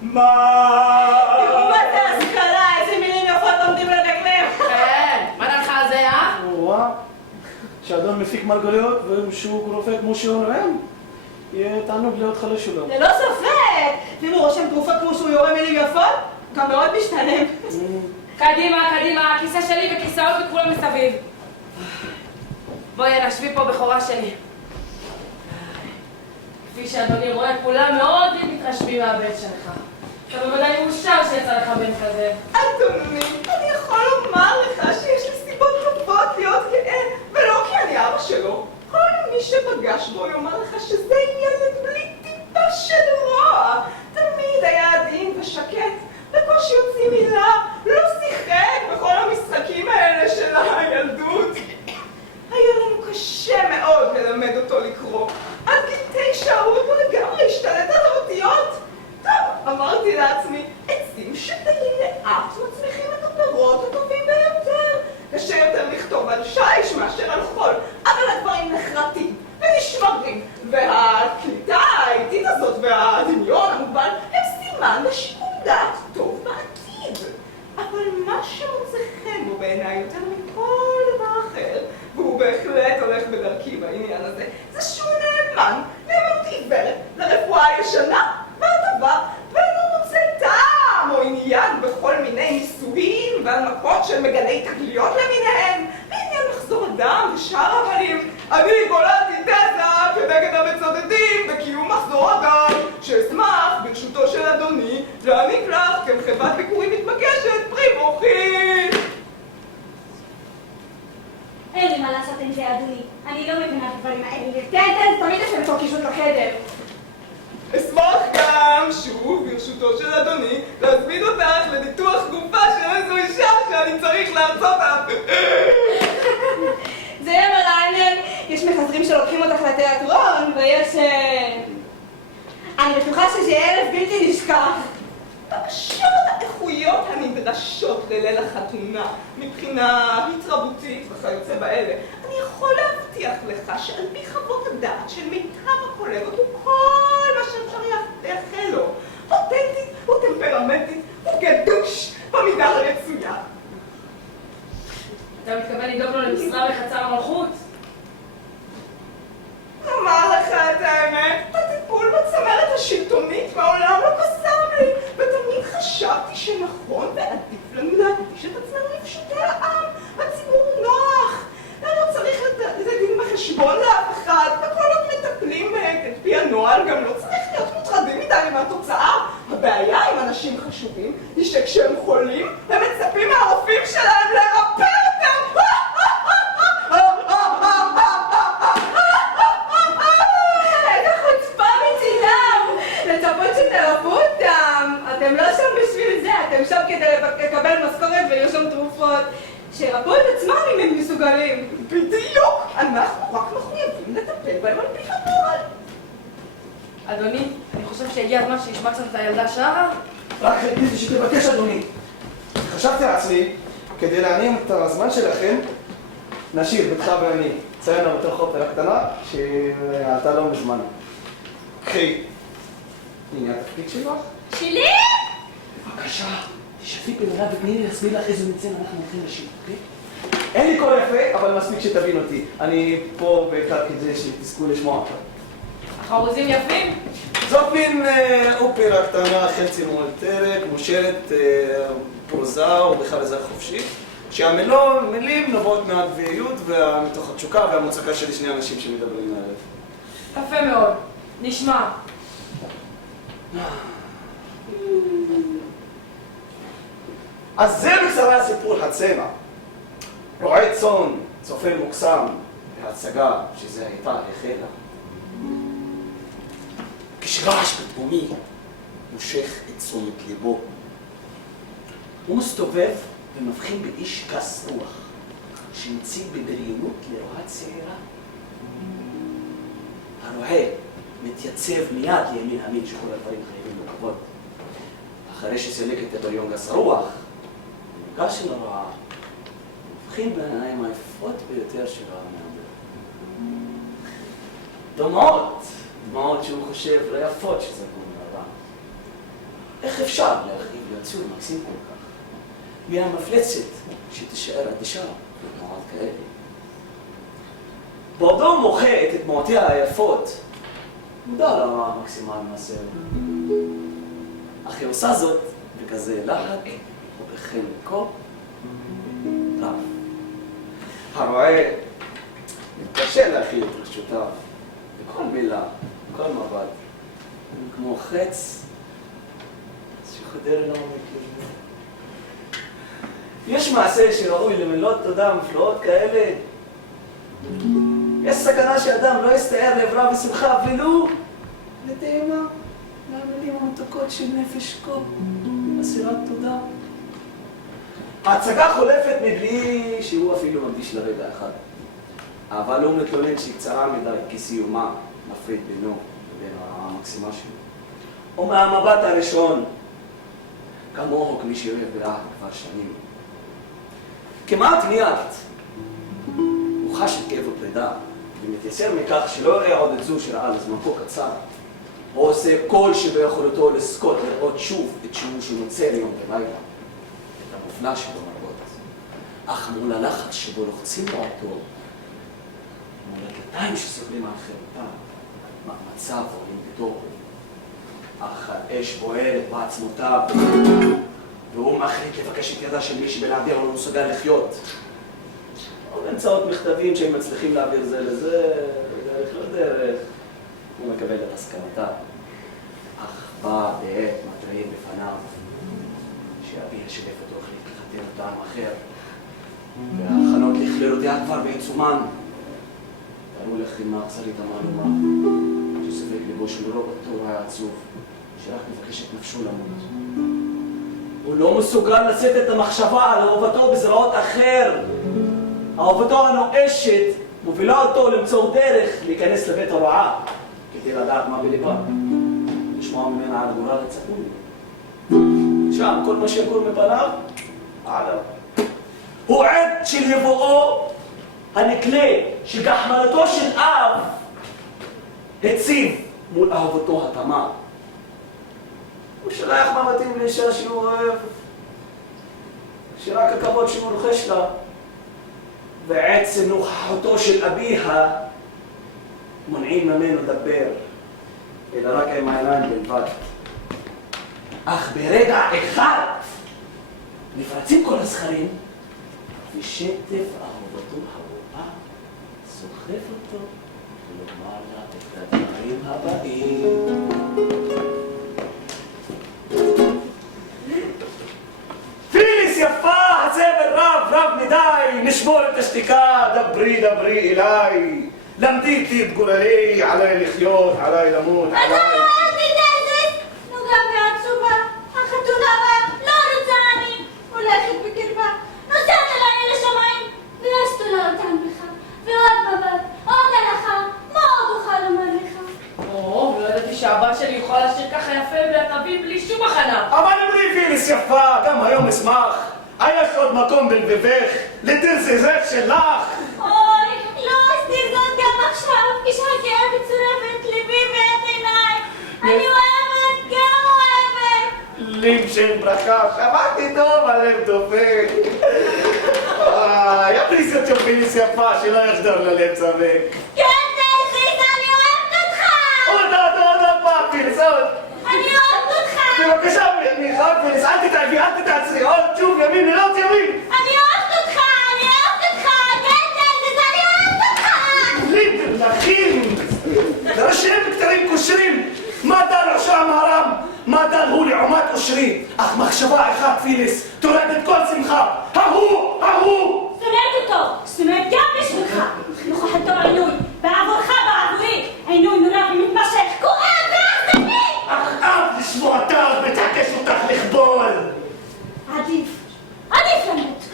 תראו מה זה השכלה, איזה מילים יפות עומדים לדקלם. כן, מה נלך על זה, אה? וואה, שאדון מפיק מרגליות ושהוא רופא כמו שהוא נואם, יהיה תענוג להיות חלש שלו. ללא ספק! ואם הוא רושם תרופות כמו שהוא יורה מילים יפות, גם מאוד משתלם. קדימה, הכיסא שלי וכיסאות וכולם מסביב. בואי, יאללה, שבי פה בכורה שלי. כפי שאדוני רואה, כולם מאוד מתרשמים מהבן שלך. אתה בוודאי מאושר שיצא לך בן כזה. אדוני, אני יכול לומר לך שיש לי סיבות טובות להיות גאה, ולא כי אני אבא שלו. כל מי שפגש בו יאמר לך שזה ילד בלי טיפה של רוע. תמיד היה עדין ושקט, בקושי הוציא מילה, לא שיחק בכל המשחקים האלה של הילדות. היה לנו קשה מאוד ללמד אותו לקרוא. עד גיל 9 הוא לגמרי השתלט על האותיות. טוב, אמרתי לעצמי, עצים שדי לאט מצמיחים את הפירות הטובים ביותר. קשה יותר לכתוב על שיש מאשר על חול, אבל הדברים נחרטים ונשמרים, והקליטה האיטית הזאת והדמיון המוגבל הם סימן לשיקול דעת טוב בעתיד. אבל מה שמוצא חן בו בעיניי יותר מכל דבר אחר, והוא בהחלט הולך בדרכי בעניין הזה, זה שהוא נאמנות עיוורת לרפואה הישנה והטובה, ואינו מוצא טעם או עניין בכל מיני ניסויים והנמקות של מגני תגליות למיניהם, בעניין מחזור הדם ושאר הבלים. אני גולדתי תזה כנגד המצודדים בקיום מחזור הדם, שאשמח ברשותו של אדוני להעניק לך כמחוות ביקורים מתבקשת פרי מוחי. אין לי מה לעשות עם זה, אדוני. אני לא מבינה את הדברים האלה. תן, תמיד יש לנו פה קישוט לחדר. אשמח גם, שוב, ברשותו של אדוני, להזמין אותך לניתוח גופה של איזו אישה שאני צריך לעשות אף. זה יהיה מרענן. יש מחזרים שלוקחים אותך לתיאטרון, ויש... אני בטוחה שזה יהיה אלף בלתי נשכח. בקשות האיכויות הנדרשות לליל החתונה, מבחינה התרבותית וכיוצא באלה, אני יכול להבטיח לך שעל פי חוות הדעת של מיטב הקולגות הוא כל מה שאפשר לייחל לו. השלטונית מעולם לא קסם לי, ותמיד חשבתי שנכון ועדיף לנו להקדיש את עצמנו לפשוטי העם. הציבור נוח, לא צריך לתת דין בחשבון לאף אחד, וכל עוד מטפלים על פי הנוהל גם לא צריך להיות מוטרדים מדי מהתוצאה. הבעיה עם אנשים חשובים היא שכשהם חולים הם מצפים מהרופאים שלהם לרפא אותם. איזה חוצפה מצידם! לצפות שתרפו אותם! אתם לא שם בשביל זה, אתם שם כדי לקבל משכורת ולרשום תרופות. שירפו את עצמם אם הם מסוגלים. בדיוק! אנחנו רק מחויבים לטפל בהם על פי הנוהל. אדוני, אני חושב שהגיע הזמן שישמע קצת את הילדה שרה. רק חיכיתי שתבקש, אדוני. חשבתי לעצמי, כדי להענים את הזמן שלכם, נשיר, בתך ואני, ציין לנו בתוך אופרה קטנה, שעלתה לא מזמן. קחי. הנה התפקיד שלך. שלי? בבקשה, תשבי במילה ותני לי להסביר לך איזה מצן אנחנו הולכים לשיר, אוקיי? אין לי קול יפה, אבל מספיק שתבין אותי. אני פה בעיקר כדי שתזכו לשמוע אותה. החרוזים יפים? זאת מין אופרה קטנה, חצי מאולתרת, מושרת פרוזה או בכלל איזה חופשי, שהמילים נובעות מהגביעיות ומתוך התשוקה והמוצקה של שני אנשים שמדברים עליו. יפה מאוד. נשמע. אז זה בקצרה סיפור הצבע. רועה צאן, צופן מוקסם, והצגה שזה הייתה החלה. כשרעש פתאומי מושך את תשומת ליבו. הוא מסתובב ומבחין באיש גס רוח, שמציג בבריונות לרועה צעירה. הרועה מתייצב מיד לימין המין שכל הדברים חייבים לו כבוד. אחרי שסילק את הבריון גס הרוח, ניגש אל הרועה, מבחין בעיניים היפות ביותר של המהמר. דמעות שהוא חושב לא יפות שזרקו מהרע. איך אפשר להרחיב ליצור מקסים כל כך? מי המפלצת שתישאר אדישה לתנועות כאלה? בעודו מוחה את דמעותיה היפות, מודע לרע המקסימה למעשה. אך היא עושה זאת בכזה לחץ ובחלקו רב. הרועה מתקשה להכיל את רשותיו, וכל מילה, כל מבט, הם כמו חץ שחודר אל העומק לבו. יש מעשה שראוי למילות תודה מפלאות כאלה. יש סכנה שאדם לא יסתער לעברה בשמחה, ולו לטעימה מהמילים המתוקות של נפש כה, אסירת תודה. ההצגה חולפת מבלי שהוא אפילו מרגיש לרגע אחד. אבל הוא מתלונן שהיא קצרה מדי, כי סיומה מפריד בינו ובין המקסימה שלו. ומהמבט הראשון, כמוהו כמי שאוהב ברעד כבר שנים. כמעט מיד הוא חש את כאב הפרידה, ומתייסר מכך שלא יראה עוד את זו שראה לזמן כה קצר. הוא עושה כל שביכולתו לזכות לראות שוב את שהוא שנוצר יום ולילה, את המופלא שבו מרבות. אך מול הלחץ שבו לוחצים לו אותו, מול הדלתיים שסוגרים על חירותם, מאמציו עולים בדור. אך האש בוערת בעצמותיו, והוא מחליט לבקש את ידה של מי שבלעדיה הוא לא מסוגל לחיות. או באמצעות מכתבים שהם מצליחים להעביר זה לזה, דרך לא דרך, הוא מקבל את הסכמתה. אך בא בעת מתריעים בפניו, שאביה שילף אותו החליט לחתן אותה עם אחר, וההכנות לכלילותיה כבר בעיצומן. תארו לך עם האכזרית המעלומה, שספק ליבו של רוב התור היה עצוב, שרק מבקש את נפשו למות. הוא לא מסוגל לשאת את המחשבה על אהובתו בזרועות אחר. אהובתו הנואשת מובילה אותו למצוא דרך להיכנס לבית הרועה, כדי לדעת מה בליבה, לשמוע ממנה על גורל הצפוי. שם כל מה שיגור מפניו, עליו. הוא עד של יבואו הנקלה, שגחמנתו של אב הציב מול אהובתו התמה. הוא שולח מבטים לאישה שהוא אוהב, שרק הכבוד שהוא רוחש לה, ועצם נוכחותו של אביה מונעים ממנו לדבר. אלא רק עם העיניים בלבד. אך ברגע אחד נפרצים כל הזכרים, ושטף אהובתו הרואה סוחף אותו לומר לה את הדברים הבאים. פיליס יפה, הסבל רב מדי, נשמור את השתיקה, דברי אליי. למדי איתי את גורלי, עליי לחיות, עליי למות, עליי... אל תדעזת! נוגה ועצובה, החתונה לא רוצה אני, הולכת בקרבה, נוסעת אליי לשמיים, ויש תולה אותם בך, ועוד מבט, עוד הנחה, מה עוד אוכל לומר לך? ולא ידעתי שהבת שלי יכולה לשיר ככה יפה ולהביא בלי שום הכנה. אבל אמרי פיליס יפה, גם היום אשמח. יש עוד מקום בלבבך, לתרזזך שלך. אוי, לא אסתיר זאת גם עכשיו, כשהכאב צורבת ליבי ואת עיניי. אני אוהבת, גם אוהבת. ליב של ברכה, שמעתי טוב, הלב דופק. הפריסות של פיליס יפה, שלא יחדור ללב צמק. כן, תזיז, אני אוהבת אותך! עוד פעם, פיליס, עוד. אני אוהבת אותך! בבקשה, מיכל פיליס, אל תתעבי, אל תתעצרי, עוד שוב, ימין, לראות ימין. אני אוהבת אותך! אני אוהבת אותך! כן, תזיז, אני אוהבת אותך! ליב, נכין, לראשיהם כתרים קושרים. מה דל ראשו המהרם? מה דל הוא לעומת אושרי? אך מחשבה אחת פיליס, תורדת כל שמחה. ההוא! שונאת אותו! שונאת גם בשבילך! נוכחתו עינוי, בעבורך בעבורי! עינוי נורא ומתמשך, כואב ואכזבי! אך אף לשמועתיו מתעקש אותך לכבול. עדיף למות!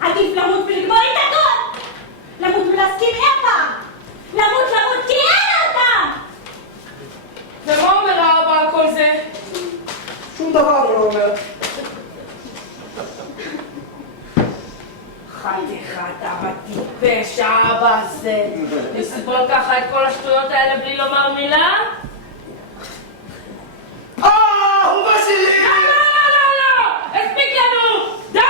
עדיף למות ולגמור את הכל! למות ולהסכים אי פעם! למות כי אין אותם! ומה אומר האבא על כל זה? שום דבר לא אומר. חתיכת אבא טיפש, האבא הזה. לסבול ככה את כל השטויות האלה בלי לומר מילה? אהובה שלי! לא! הספיק לנו! די!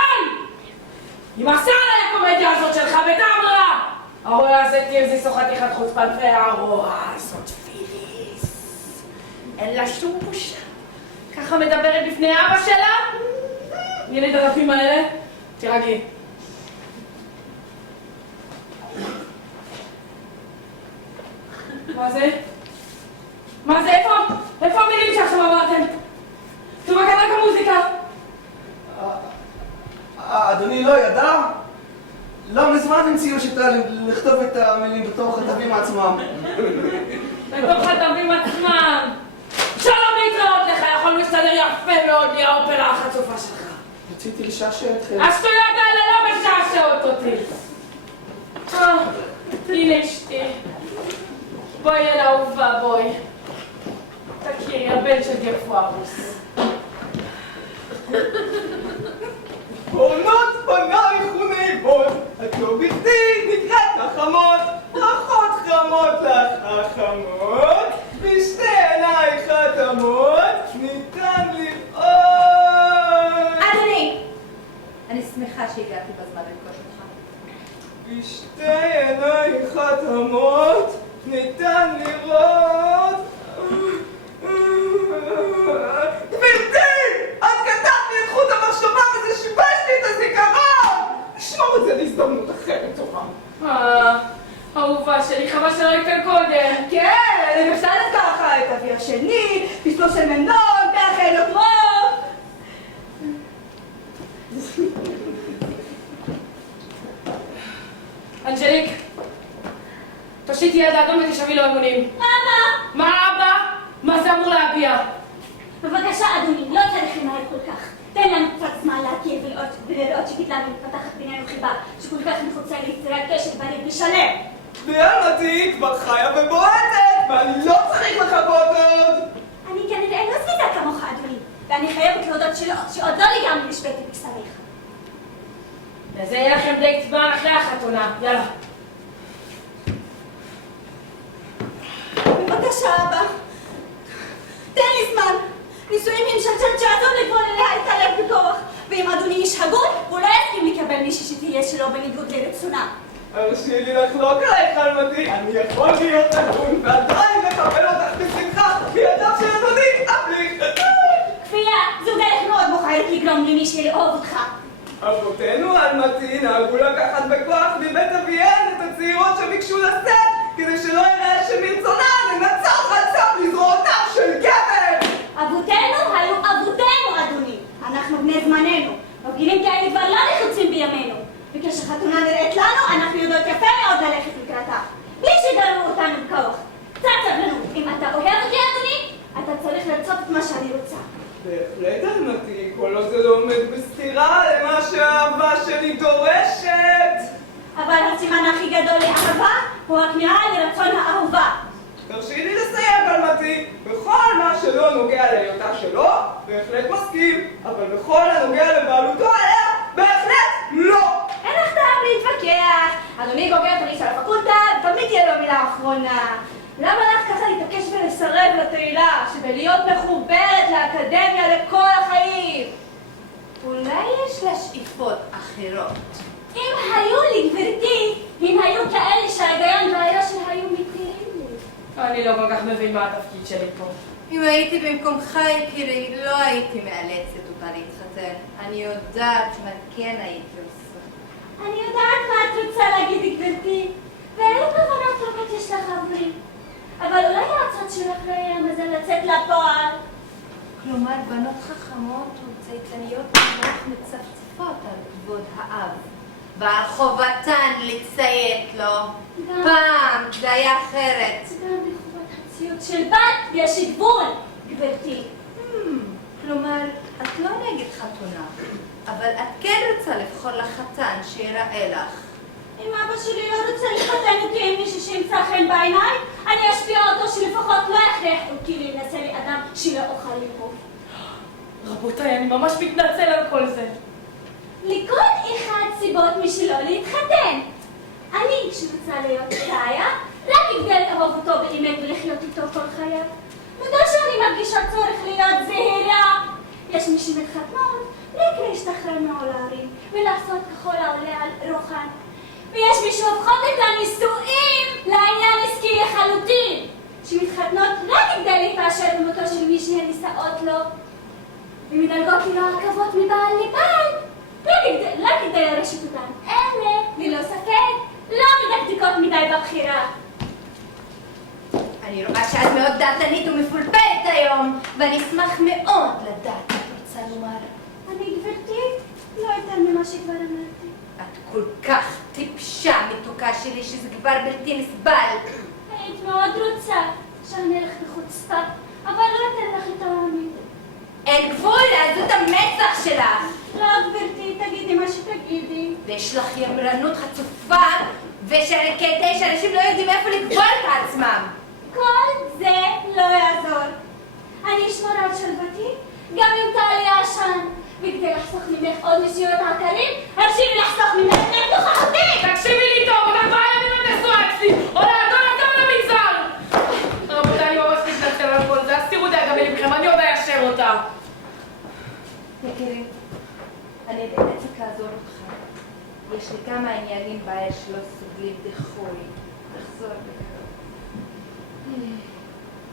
נמאסה על הקומדיה הזאת שלך בטעם רע! הרוע הזה תרזיס או חתיכת חוצפן והרוע הזאת פיליס. אין לה שום בושה. ככה מדברת בפני אבא שלה? ילד הרפים האלה? תירגעי. מה זה? מה זה? איפה המילים שעכשיו אמרתם? זה רק המוזיקה. אדוני לא ידע? לא מזמן המציאו שיטה לכתוב את המילים בתוך התווים עצמם. בתוך התווים עצמם. שלום להתראות לך, יכולנו להסתדר יפה מאוד בלי האופרה החצופה שלך. רציתי לשעשע אתכם. השטויות האלה לא משעשעות אותי. הנה אשתי. בואי אל אהובה, בואי. תכירי, הבן של גפוארוס. פונות פנייך ונאיבות, את לא בכדי נקראת החמות, ברכות חמות לך החמות, בשתי עינייך התמות, ניתן לראות. אדוני, אני שמחה שהגעתי בזמן לפגוש אותך. בשתי עינייך התמות, ניתן לראות. גברתי! את קטעת לי את חוט המחשבה וזה שיבש לי את הזיכרון! נשמור את זה להזדמנות אחרת טובה. אהובה שלי, חבל שלא היית קודם. כן, אני מפסדת ככה את אבי השני, פסלו של מנון, פרחי לברוב. אנג'ליק, תושיטי יד האדום ותשבי לו אמונים. מה אבא? מה זה אמור להביע? בבקשה אדוני, לא צריך למהר כל כך. תן לנו קצת זמן להכיר ולראות שגידלנו מתפתחת בינינו חיבה שכל כך נחוצה ליצירת קשר בריא ושלם. ואמתי כבר חיה ובועטת, ואני לא צריך לחכות עוד. אני כנראה לא סבידה כמוך אדוני, ואני חייבת להודות שעוד לא לגמרי נשבעתי בשריך. וזה יהיה לכם דייט זמן אחרי החתונה, יאללה. בבקשה אבא, תן לי זמן. נישואים עם שרשרת שעזור לגבור אליה את הלב בכוח, ואם אדוני איש הגון, הוא לא יסכים לקבל מישהי שתהיה שלו בניגוד לרצונה. הרשי לי לחלוק עלייך חלמתי, אני יכול להיות הגון ועדיין לקבל אותך מישהי לאהוב אותך. אבותינו אלמתי נהגו לקחת בכוח מבית אביהן את הצעירות שביקשו לשאת, כדי שלא יראה שמרצונן לנצח רצון לזרועותיו של גבר. אבותינו היו אבותינו, אדוני. אנחנו בני זמננו. מפגינים כאלה כבר לא נחוצים בימינו. וכשחתונה נראית לנו, אנחנו יודעות יפה מאוד ללכת לקראתה. בלי שגררו אותנו בכוח. קצת סבלנות. אם אתה אוהב אותי, אדוני, אתה צריך לרצות את מה שאני רוצה. בהחלט אלמתי, כל עוד זה לא עומד בסתירה למה שהאהבה שלי דורשת. אבל הסימן הכי גדול לאהבה הוא הכמיהה לרצון האהובה. תרשי לי לסייג אלמתי, בכל מה שלא נוגע להיותה שלו, בהחלט מסכים, אבל בכל הנוגע לבעלותו עליה, בהחלט לא! אין לך טעם להתווכח. אדוני בוגר תורי של הפקולטה, תמיד תהיה לו מילה אחרונה. למה לך ככה להתעקש ולסרב לתהילה, שבלהיות מחוברת לאקדמיה לכל החיים? אולי יש לה שאיפות אחרות. אם היו לי, גברתי, אם היו כאלה שההיגיון והיושר היו מתירים לי. אני לא כל כך מבין מה התפקיד שלי פה. אם הייתי במקומך, יקירי, לא הייתי מאלצת אותה להתחתן. אני יודעת מה כן הייתי עושה. אני יודעת מה את רוצה להגיד, גברתי, ואילו כוונות טובות יש לך עבורי. אבל אולי הצד שלך לא יהיה מזל לצאת לפועל. כלומר, בנות חכמות וצייתניות ממש מצפצפות על כבוד האב. בעל חובתן לציית לו. פעם זה היה אחרת. גם בחובת הציוד של בת יש גבול, גברתי. כלומר, את לא נגד חתונה, אבל את כן רוצה לבחור לחתן שיראה לך. אם אבא שלי לא רוצה לחתן אותי עם מישהו שימצא חן בעיניי, אני אשפיע אותו שלפחות לא יכריח אותי להינשא לאדם שלא אוכל לאהוב. רבותיי, אני ממש מתנצל על כל זה. לכל אחד סיבות משלו להתחתן. אני, שרוצה להיות חיה, רק כדי לאהוב אותו באמת ולחיות איתו כל חייו. מודה שאני מרגישה צורך להיות זהירה. יש מי שמתחתנות, רק להשתחרר מעולרים ולעשות ככל העולה על רוחן. ויש מי שהופכות את הנישואים לעניין עסקי לחלוטין, שמתחתנות רק כדי להתעשר במותו של מי שהן נישאות לו. ומדלגות לו עקבות מבעל לבעל, רק כדי לרשת אותן. אלה, ללא ספק, לא מדקדקות מדי בבחירה. אני רואה שאת מאוד דעתנית ומפולפלת היום, ואני אשמח מאוד לדעת מה את רוצה לומר. אני, גברתי, לא יותר ממה שכבר אמרתי. את כל כך טיפשה, מתוקה שלי, שזה כבר בלתי נסבל. היית מאוד רוצה שאני אלך בחוצפה, אבל לא אתן לך את העומד. אין גבול לעזות המצח שלך. לא, גברתי, תגידי מה שתגידי. ויש לך ימרנות חצופה, כדי שאנשים לא יודעים איפה לקבור את עצמם. כל זה לא יעזור. אני אשמור על שלוותי, גם אם תעלי העשן. וכדי לחסוך ממך עוד ניסיונות עקרים, הרשי לי לחסוך ממך את נוכחותי! תקשיבי לי טוב, עוד 4 ימים את נשואה אצלי, או לאדון אדון למגזר! רבותיי, אני ממש מתנצל על כל זה, הסירו דאגה מלבכם, אני עוד איישר אותה. יקירי, אני באמת צריך לעזור אותך. יש לי כמה עניינים בעיה שלא סובלים דיחוי. לחזור בקרוב.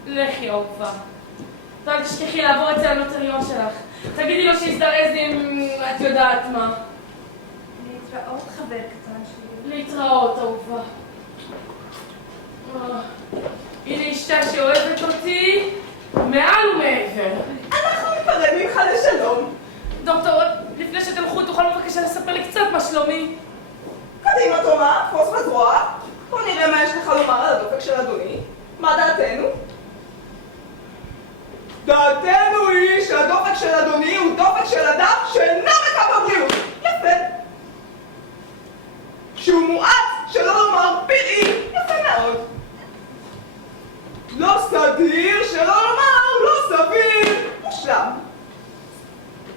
לכי אהובה. ואל תשכחי לעבור אצל הנוטריון שלך. תגידי לו שיזדרז עם את יודעת מה. להתראות חבר קטן שלי. להתראות אהובה. הנה אשתה שאוהבת אותי מעל ומעבר. אנחנו ניפרד ממך לשלום. דוקטור, לפני שתלכו תוכל בבקשה לספר לי קצת מה שלומי? קדימה תומה, תפוס בזרוע. בוא נראה מה יש לך לומר על הדופק של אדוני. מה דעתנו? דעתנו היא שהדופק של אדוני הוא דופק של אדם שאינו מקו בבריאות. יפה. שהוא מועט, שלא לומר פראי. יפה מאוד. לא סדיר, שלא לומר לא סביר. מושלם.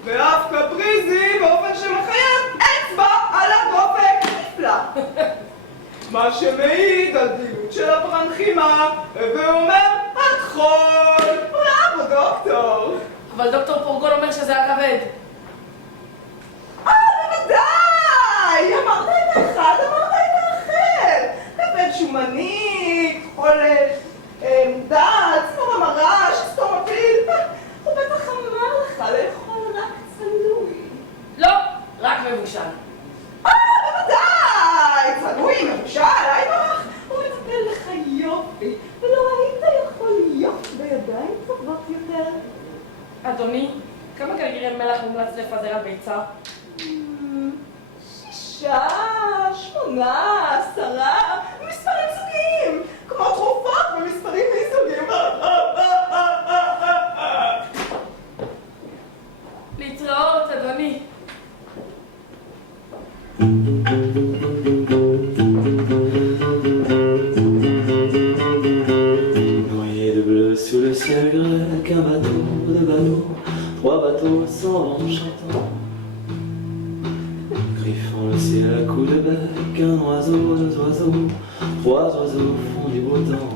ואף קפריזי באופן שמחייב אצבע על הדופק. נפלא. מה שמעיד על דלילות של הפרנכימה, ואומר, את חול. בראבו, דוקטור. אבל דוקטור פורגול אומר שזה הכבד. בוודאי! אמרת את האחד, אמרת את האחר. כבד שומני, חולש, מודע, צנור המרה, שסתום הפיל. הוא בטח אמר לך לאכול רק צנוי. אדוני, כמה גרגירי מלח מומלץ לפזר על ביצה? 6, 8, 10, מספרים סוגיים, כמו תרופות ומספרים מסוגיים. להתראות, אדוני. Noyé de bleu sous le ciel grec, un bateau, deux bateaux, trois bateaux s'en vont chantant. Griffant le ciel à coups de bec, un oiseau, deux oiseaux, trois oiseaux font du beau temps.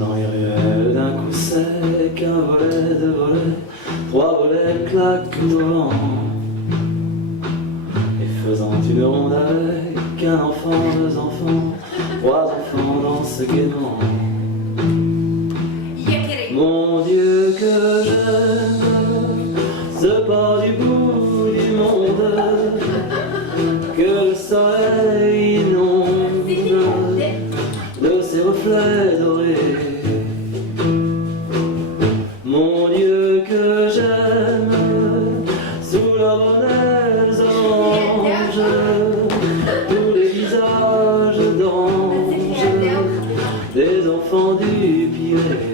Dans les ruelles d'un coup sec, un volet, deux volets, trois volets claquent au vent. Et faisant une ronde avec un enfant, deux enfants, trois enfants dansent gaiement. Mon Dieu que j'aime ce pas du bout du monde que le soleil inonde de ses reflets dorés. Mon Dieu que j'aime sous leurs bonnets oranges tous les visages d'anges des enfants du Pirée.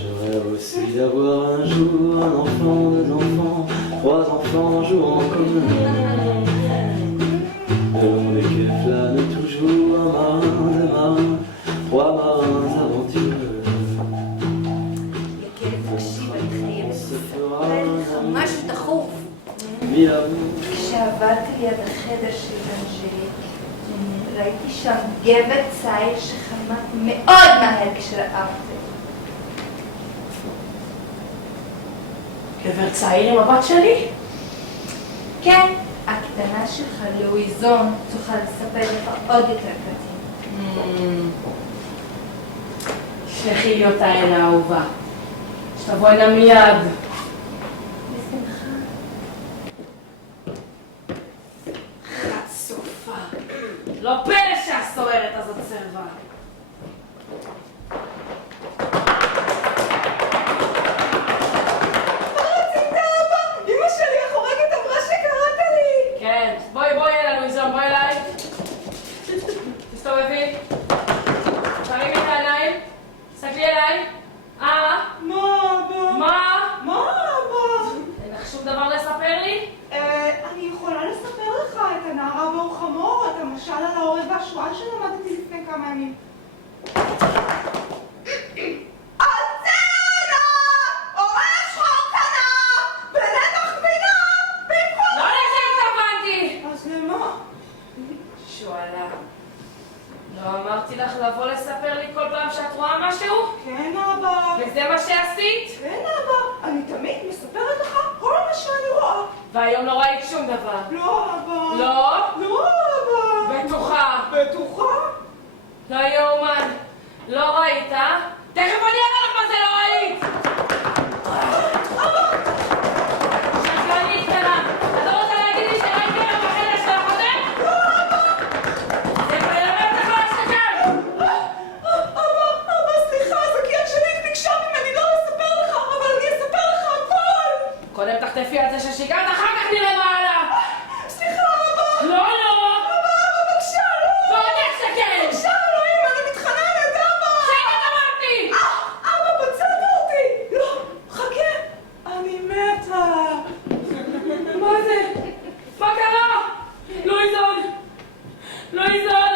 Je rêve aussi d'avoir un jour un enfant, deux enfants, trois enfants jouant en commun. Le long des quais flâne toujours un marin, deux marins, trois marins aventureux. Se fera un משהו דחוף. mille amours. כשעבדתי ליד החדר של אנג'ליק, ראיתי שם גבר צעיר שחמה מאוד מהר כשראה אותי. גבר צעיר עם הבת שלי? כן, הקטנה שלך, לואיזון, תוכל לספר לך עוד יותר קטעים. שלחי לי אותה הנה האהובה. שתבוא הנה מיד. בשמחה. חצופה. לא פלא שהסוערת הזאת סרבה. אמא שלי החורגת אמרה שקראת לי. כן, בואי אליי, לואיזון, בואי אליי. תסתובבי. תרימי את העיניים. תסתכלי אליי. מה אבא? מה? אבא? אין לך שום דבר לספר לי? אני יכולה לספר לך את הנערה באור חמור, את המשל על העורב והשועל שלמדתי לפני כמה ימים. לא לזה התכוונתי! אז למה? שואלה. לא אמרתי לך לבוא לספר לי כל פעם שאת רואה משהו? כן אבא. וזה מה שעשית? כן אבא. אני תמיד מספרת לך כל מה שאני רואה. והיום לא ראית שום דבר. לא אבא. לא? לא אבא. בטוחה. בטוחה? לא יאומן. לא ראית, אה? תכף אני אראה לך מה זה לא ראית! שקרנית קטנה. את לא רוצה להגיד לי שראית גבר בחדר של החודר? לא אבא. זה מלמד לך מה שקר! אבא, סליחה, הזכיין שלי ביקשה ממני לא לספר לך, אבל אני אספר לך הכל. קודם תחטפי על זה ששיקרת, אחר כך נראה מה הלאה! סליחה אבא. לא! אבא, בבקשה, לא. ועוד איך שכן! בבקשה, אלוהים, אני מתחננת, אבא. שקט אמרתי! אבא, בצד אותי. לא, חכה. אני מתה. מה זה? מה קרה? לואיזון! לואיזון,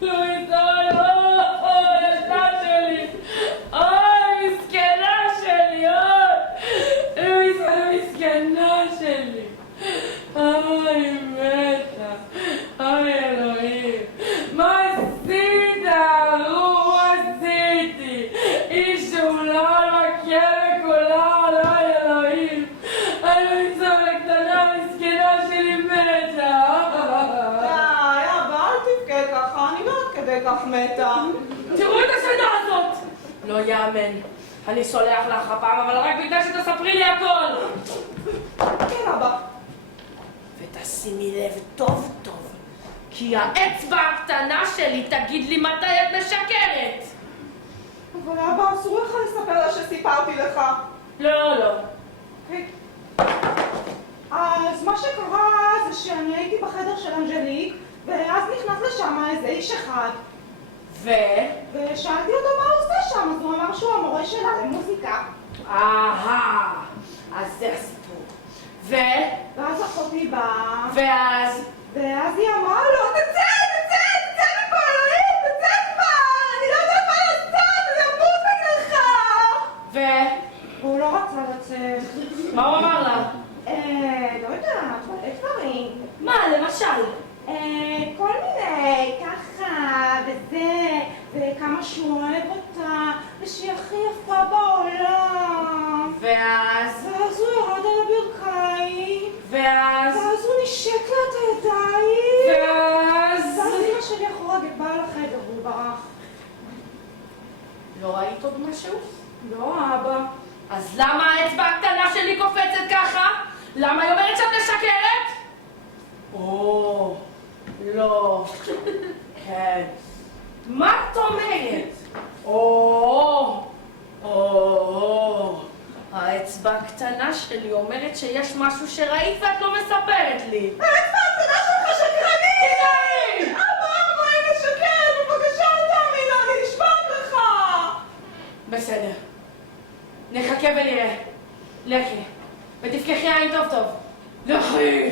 לואיזון, ילדה שלי! אוי, מסכנה שלי, לואיזון, המסכנה שלי! אוי, מתה! אוי, אלוהים! מה עשית? מה עשיתי? איש אולי מכיר לכולם, אוי, אלוהים! לואיזון הקטנה, המסכנה שלי מתה! די, אבא, אל תבכה ככה, אני לא עד כדי כך מתה. תראו את הסדה הזאת! לא יאמן. אני סולח לך הפעם, אבל רק בגלל שתספרי לי הכל! כן, אבא. ותשימי לב טוב טוב, כי האצבע הקטנה שלי תגיד לי מתי את משקרת! אבל אבא, אסור לך לספר לה שסיפרתי לך. לא, לא. אז מה שקרה זה שאני הייתי בחדר של אנג'ליק, ואז נכנס לשם איזה איש אחד. ושאלתי אותו מה הוא עושה שם, אז הוא אמר שהוא המורה שלה למוזיקה. אז זה הסיפור. ואז אחותי באה. ואז היא אמרה לו, תצא מפה, אלוהים, תצא כבר, אני לא יודעת מה לעשות, אני אמות בגללך. הוא לא רצה לצאת. מה הוא אמר לה? לא יודעת, מלא דברים. מה, למשל? כל מיני, ככה, וזה, וכמה שהוא אוהב אותה, ושהיא הכי יפה בעולם. ואז הוא ירד על הברכיים. ואז הוא נשק לה את הידיים. ואז אמא שלי החורגת באה לחדר והוא ברח. לא ראית עוד משהו? לא, אבא. אז למה האצבע הקטנה שלי קופצת ככה? למה היא אומרת שאת משקרת? לא. כן. מה את אומרת? האצבע הקטנה שלי אומרת שיש משהו שראית ואת לא מספרת לי. האצבע הקטנה שלך שקרנית! תיזהרי! אבא, היא משקרת, בבקשה אל תאמין לה, אני נשבעת לך! בסדר. נחכה ונראה. לכי. ותפקחי עין טוב טוב. לכי!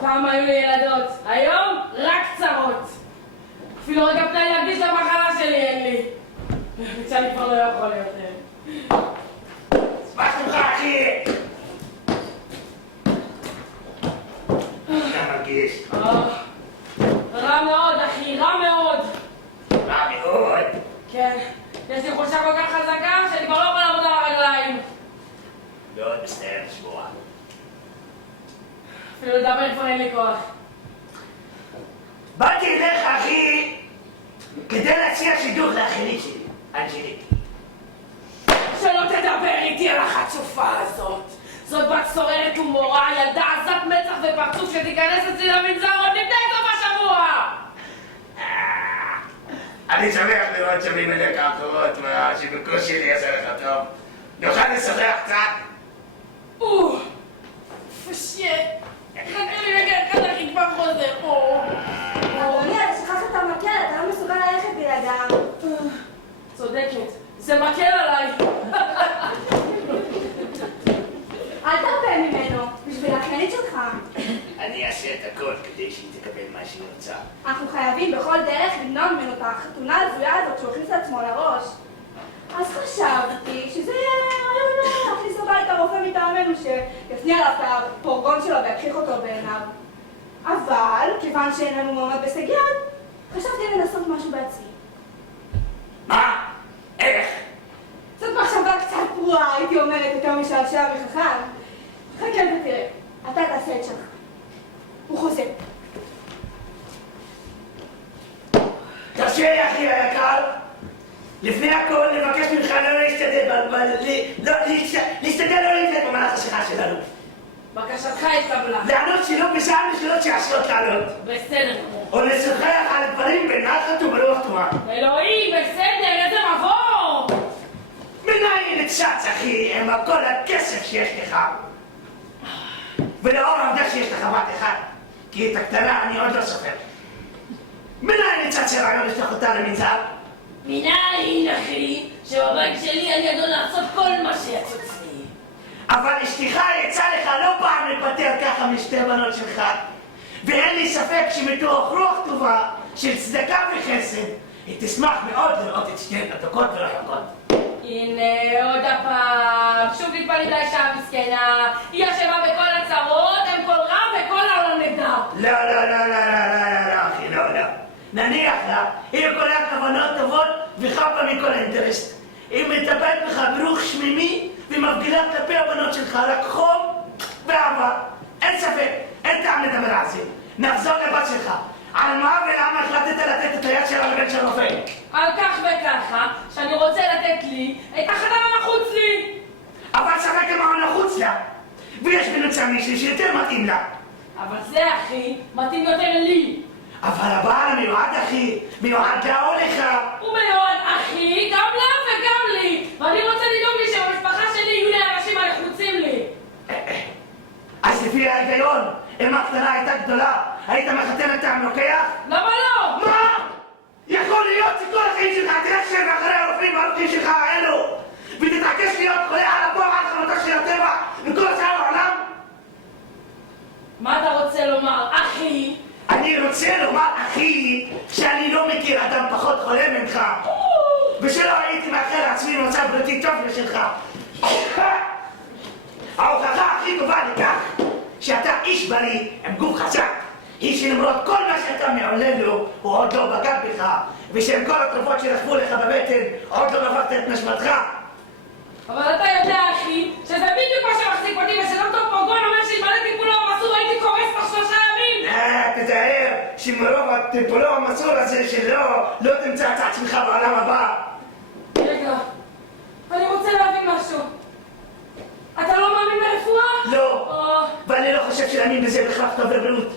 פעם היו לי ילדות, היום רק צרות. אפילו רגע פנאי להקדיש למחלה שלי אין לי. שאני כבר לא יכול יותר. מה שלומך, אחי? אתה מרגיש? רע מאוד, אחי, רע מאוד. רע מאוד. כן, יש לי חולשה כל כך חזקה שאני כבר לא יכול לעמוד על הרגליים. מאוד מצטער לשמוע. אפילו לדבר כבר אין לי כוח. באתי אליך, אחי, כדי להציע שידוך לאחרית שלי, אנג'ליק. שלא תדבר איתי על החצופה הזאת. זאת בת סוררת ומורה, ילדה עזת מצח ופרצוף שתיכנס אצלי למנזר עוד לפני סוף השבוע! אני שמח לראות שממילא כאחרות, שבקושי לי יעשה לך טוב. נוכל לשחק קצת? פשיט. חכה לי רגע אחד הכי כבר חוזר. אדוני, אתה שכחת את המקל, אתה לא מסוגל ללכת בלעדיו. צודקת, זה מקל עליי. אל תרפה ממנו, בשביל האחיינית שלך. אני אעשה את הכל כדי שהיא תקבל מה שהיא רוצה. אנחנו חייבים בכל דרך למנוע ממנו את החתונה הזויה הזאת שהוא הכניס לעצמו לראש. אז חשבתי שזה יהיה רעיון להכניס הביתה רופא מטעמנו שיפניע עליו את הפורגון שלו ויקחיך אותו בעיניו. אבל, כיוון שאין לנו מועמד בהישג יד, חשבתי לנסות משהו בעצמי. מה? איך? זאת מחשבה קצת פרועה, הייתי אומרת, יותר משעשע וחכם. חכה ותראה, אתה תעשה את שלך. הוא חוזר. תרשה לי, אחי היקר, לפני הכל לבקש ממך לא להשתדל לא להתנהג במהלך השיחה שלנו. בקשתך התקבלה. לענות שלא בשעה משאלות שעשויות לענות. בסדר. או לשוחח על הדברים בנחת וברוח טובה. אלוהים, בסדר, איזה מבוא! מנין צץ, אחי, עם כל הכסף שיש לך? ולאור העובדה שיש לך בת אחת, כי את הקטנה אני עוד לא סופר. מנין צץ הרעיון לשלוח אותה למנזר? מנין, אחי, שבבית שלי אני אדון לעשות כל מה שיצוץ לי. אבל אשתך יצא לך לא פעם לפטר ככה משתי בנות שלך, ואין לי ספק שמתוך רוח טובה של צדקה וחסד, היא תשמח מאוד לראות את שתיהן מתוקות ורחוקות. הנה, עוד הפעם, שוב נתפלית לאישה המסכנה, היא אשמה בכל הצרות, הם כל רע וכל העולם נגדה. לא, אחי, לא. נניח לה, היא כולה כוונות טובות וחפה מכל אינטרסט. היא מטפלת בך ברוך שמימי ומפגילה כלפי הבנות שלך רק חום ואהבה. אין ספק, אין טעם לדבר על זה. נחזור לבת שלך. על מה ולמה החלטת לתת את היד שלה לבן של רופא? על כך וככה, שאני רוצה לתת לי את החדר הנחוץ לי. אבל ספק מה הוא נחוץ לה. ויש בנוצה מישהו שיותר מתאים לה. אבל זה, אחי, מתאים יותר לי. אבל הבעל המיועד, אחי, מיועד לה או לך. הוא מיועד, אחי, גם לה וגם לי. ואני רוצה לדאוג לי שבמשפחה שלי יהיו לי האנשים הנחוצים לי. אז לפי ההיגיון, אם הקטנה הייתה גדולה, היית מחתן את המלוקח? למה לא? מה? יכול להיות שכל החיים שלך תשב אחרי הרופאים והרופאים שלך האלו ותתעקש להיות חולה על הפועל על חמתו של הטבע וכל השאר העולם? מה אתה רוצה לומר, אחי? אני רוצה לומר, אחי, שאני לא מכיר אדם פחות חולה ממך ושלא הייתי מאחל לעצמי מצב בריאותי טוב משלך. ההוכחה הכי טובה לכך שאתה איש בריא עם גוף חזק היא שלמרות כל מה שאתה מעולל לו הוא עוד לא בגד בך ושעם כל התרופות שרכבו לך בבטן עוד לא נפקת את נשמתך. אבל אתה יודע, אחי, שזה בדיוק מה שמחזיק אותי ושדוקטור פרגון אומר שאלמלא טיפולו המסור הייתי קורס תוך 3 ימים. תזהר שמרוב הטיפולו המסור הזה שלו לא תמצא את עצמך בעולם הבא. רגע, אני רוצה להבין משהו. אתה לא מאמין ברפואה? לא, ואני לא חושב שלהאמין בזה בכך טוב לבריאות.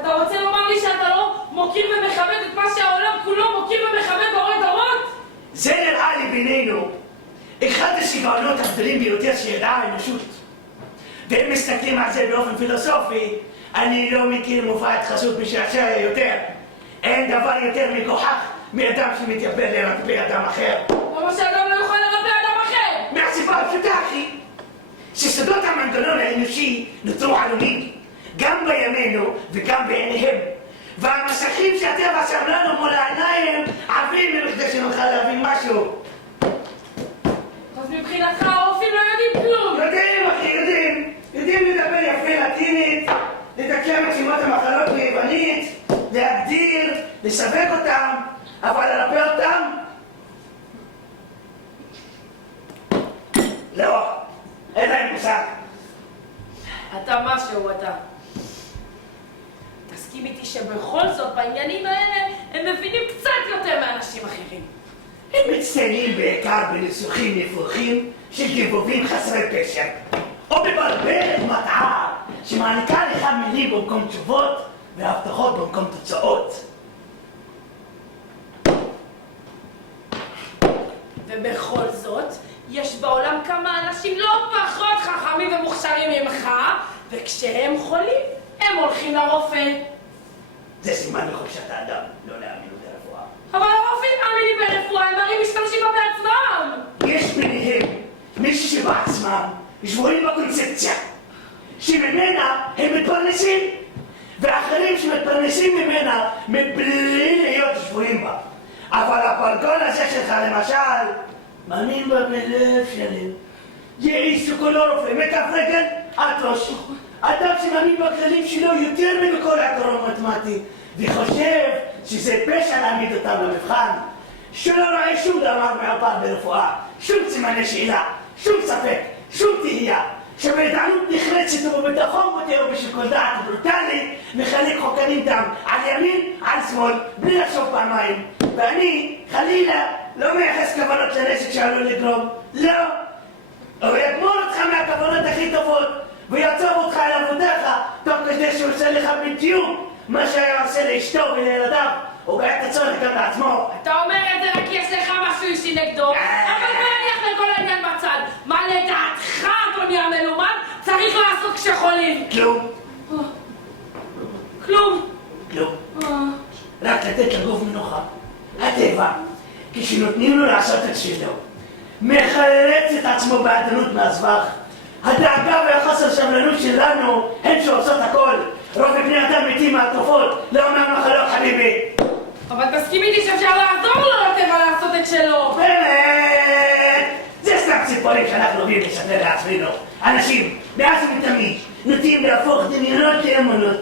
אתה רוצה לומר לי שאתה לא מוקיר ומכבד את מה שהעולם כולו מוקיר ומכבד דורי דורות? זה נראה לי בינינו אחד השיגעונות הגדולים ביותר שידעה האנושות. ואם מסתכלים על זה באופן פילוסופי, אני לא מכיר מופע התחזות משעשע יותר. אין דבר יותר מגוחך מאדם שמתייבל לרפא אדם אחר. למה שאדם לא יוכל לרפא אדם אחר? מהסיבה הפשוטה, אחי, שסודות המנגנון האנושי נותרו עלומים, גם בימינו וגם בעיניהם. והמסכים שהטבע שם לנו מול העיניים עבים מכדי שנוכל להבין משהו. אז מבחינתך הרופאים לא יודעים כלום. יודעים, אחי, יודעים. יודעים לדבר יפה לטינית, לתקן את שמות המחלות ביוונית, להגדיר, לסווג אותם, אבל לרפא אותם? לא, אין להם מושג. אתה משהו, אתה. תסכים איתי שבכל זאת בעניינים האלה הם מבינים קצת יותר מאנשים אחרים. הם מצטיינים בעיקר בניסוחים נפוחים של גיבובים חסרי פשר, או בברברת מטעה שמעניקה לך מילים במקום תשובות והבטחות במקום תוצאות. ובכל זאת, יש בעולם כמה אנשים לא פחות חכמים ומוכשרים ממך, וכשהם חולים, הם הולכים לרופא. זה סימן לחופשת האדם, לא להאמין ברפואה. אבל הרופאים מאמינים ברפואה, הם הרי משתמשים בה בעצמם. יש ביניהם מישהו שבעצמם שבויים בקונספציה שממנה הם מתפרנסים, ואחרים שמתפרנסים ממנה מבלי להיות שבויים בה. אבל הפרגון הזה שלך למשל מאמין בה בלב שלם. יעיסו כולו רופא, מכף רגל עד ראש. אדם שמאמין בכללים שלו יותר מבכל עקרון מתמטי וחושב שזה פשע להעמיד אותם במבחן, שלא רואה שום דבר מעופר ברפואה, שום סימני שאלה, שום ספק, שום תהייה, שבהתענות נחרצת ובביטחון מוטה ובשיקול דעת ברוטלי מחלק חוקנים דם על ימין, על שמאל, בלי לחשוב פעמיים. ואני, חלילה, לא מייחס כוונות לנשק שעלול לגרום. לא. הוא יגמור אותך מהכוונות הכי טובות ויעצוב אותך על עבודך תוך כדי שהוא עושה לך בדיוק מה שהיה עושה לאשתו ולילדיו ובעת הצורך גם לעצמו. אתה אומר את זה רק כי יש לך משהו אישי נגדו, אבל נניח לכל העניין בצד. מה לדעתך, אדוני המלומד, צריך לעשות כשחולים? כלום. כלום. כלום. רק לתת לגוף מנוחה. הטבע, כשנותנים לו לעשות את שלו, מחלץ את עצמו בעדנות מהסבך. הדאגה והחוסר סבלנות שלנו הן שעושות הכל. רוב בני אדם מתים מהתרופות, לא מהמחלות, חביבי. אבל תסכים איתי שאפשר לעזור לו לטבע לעשות את שלו. באמת! זה סתם ציפורים שאנחנו אוהבים לספר לעצמנו. אנשים, מאז ומתמיד, נוטים להפוך דמיונות לאמונות.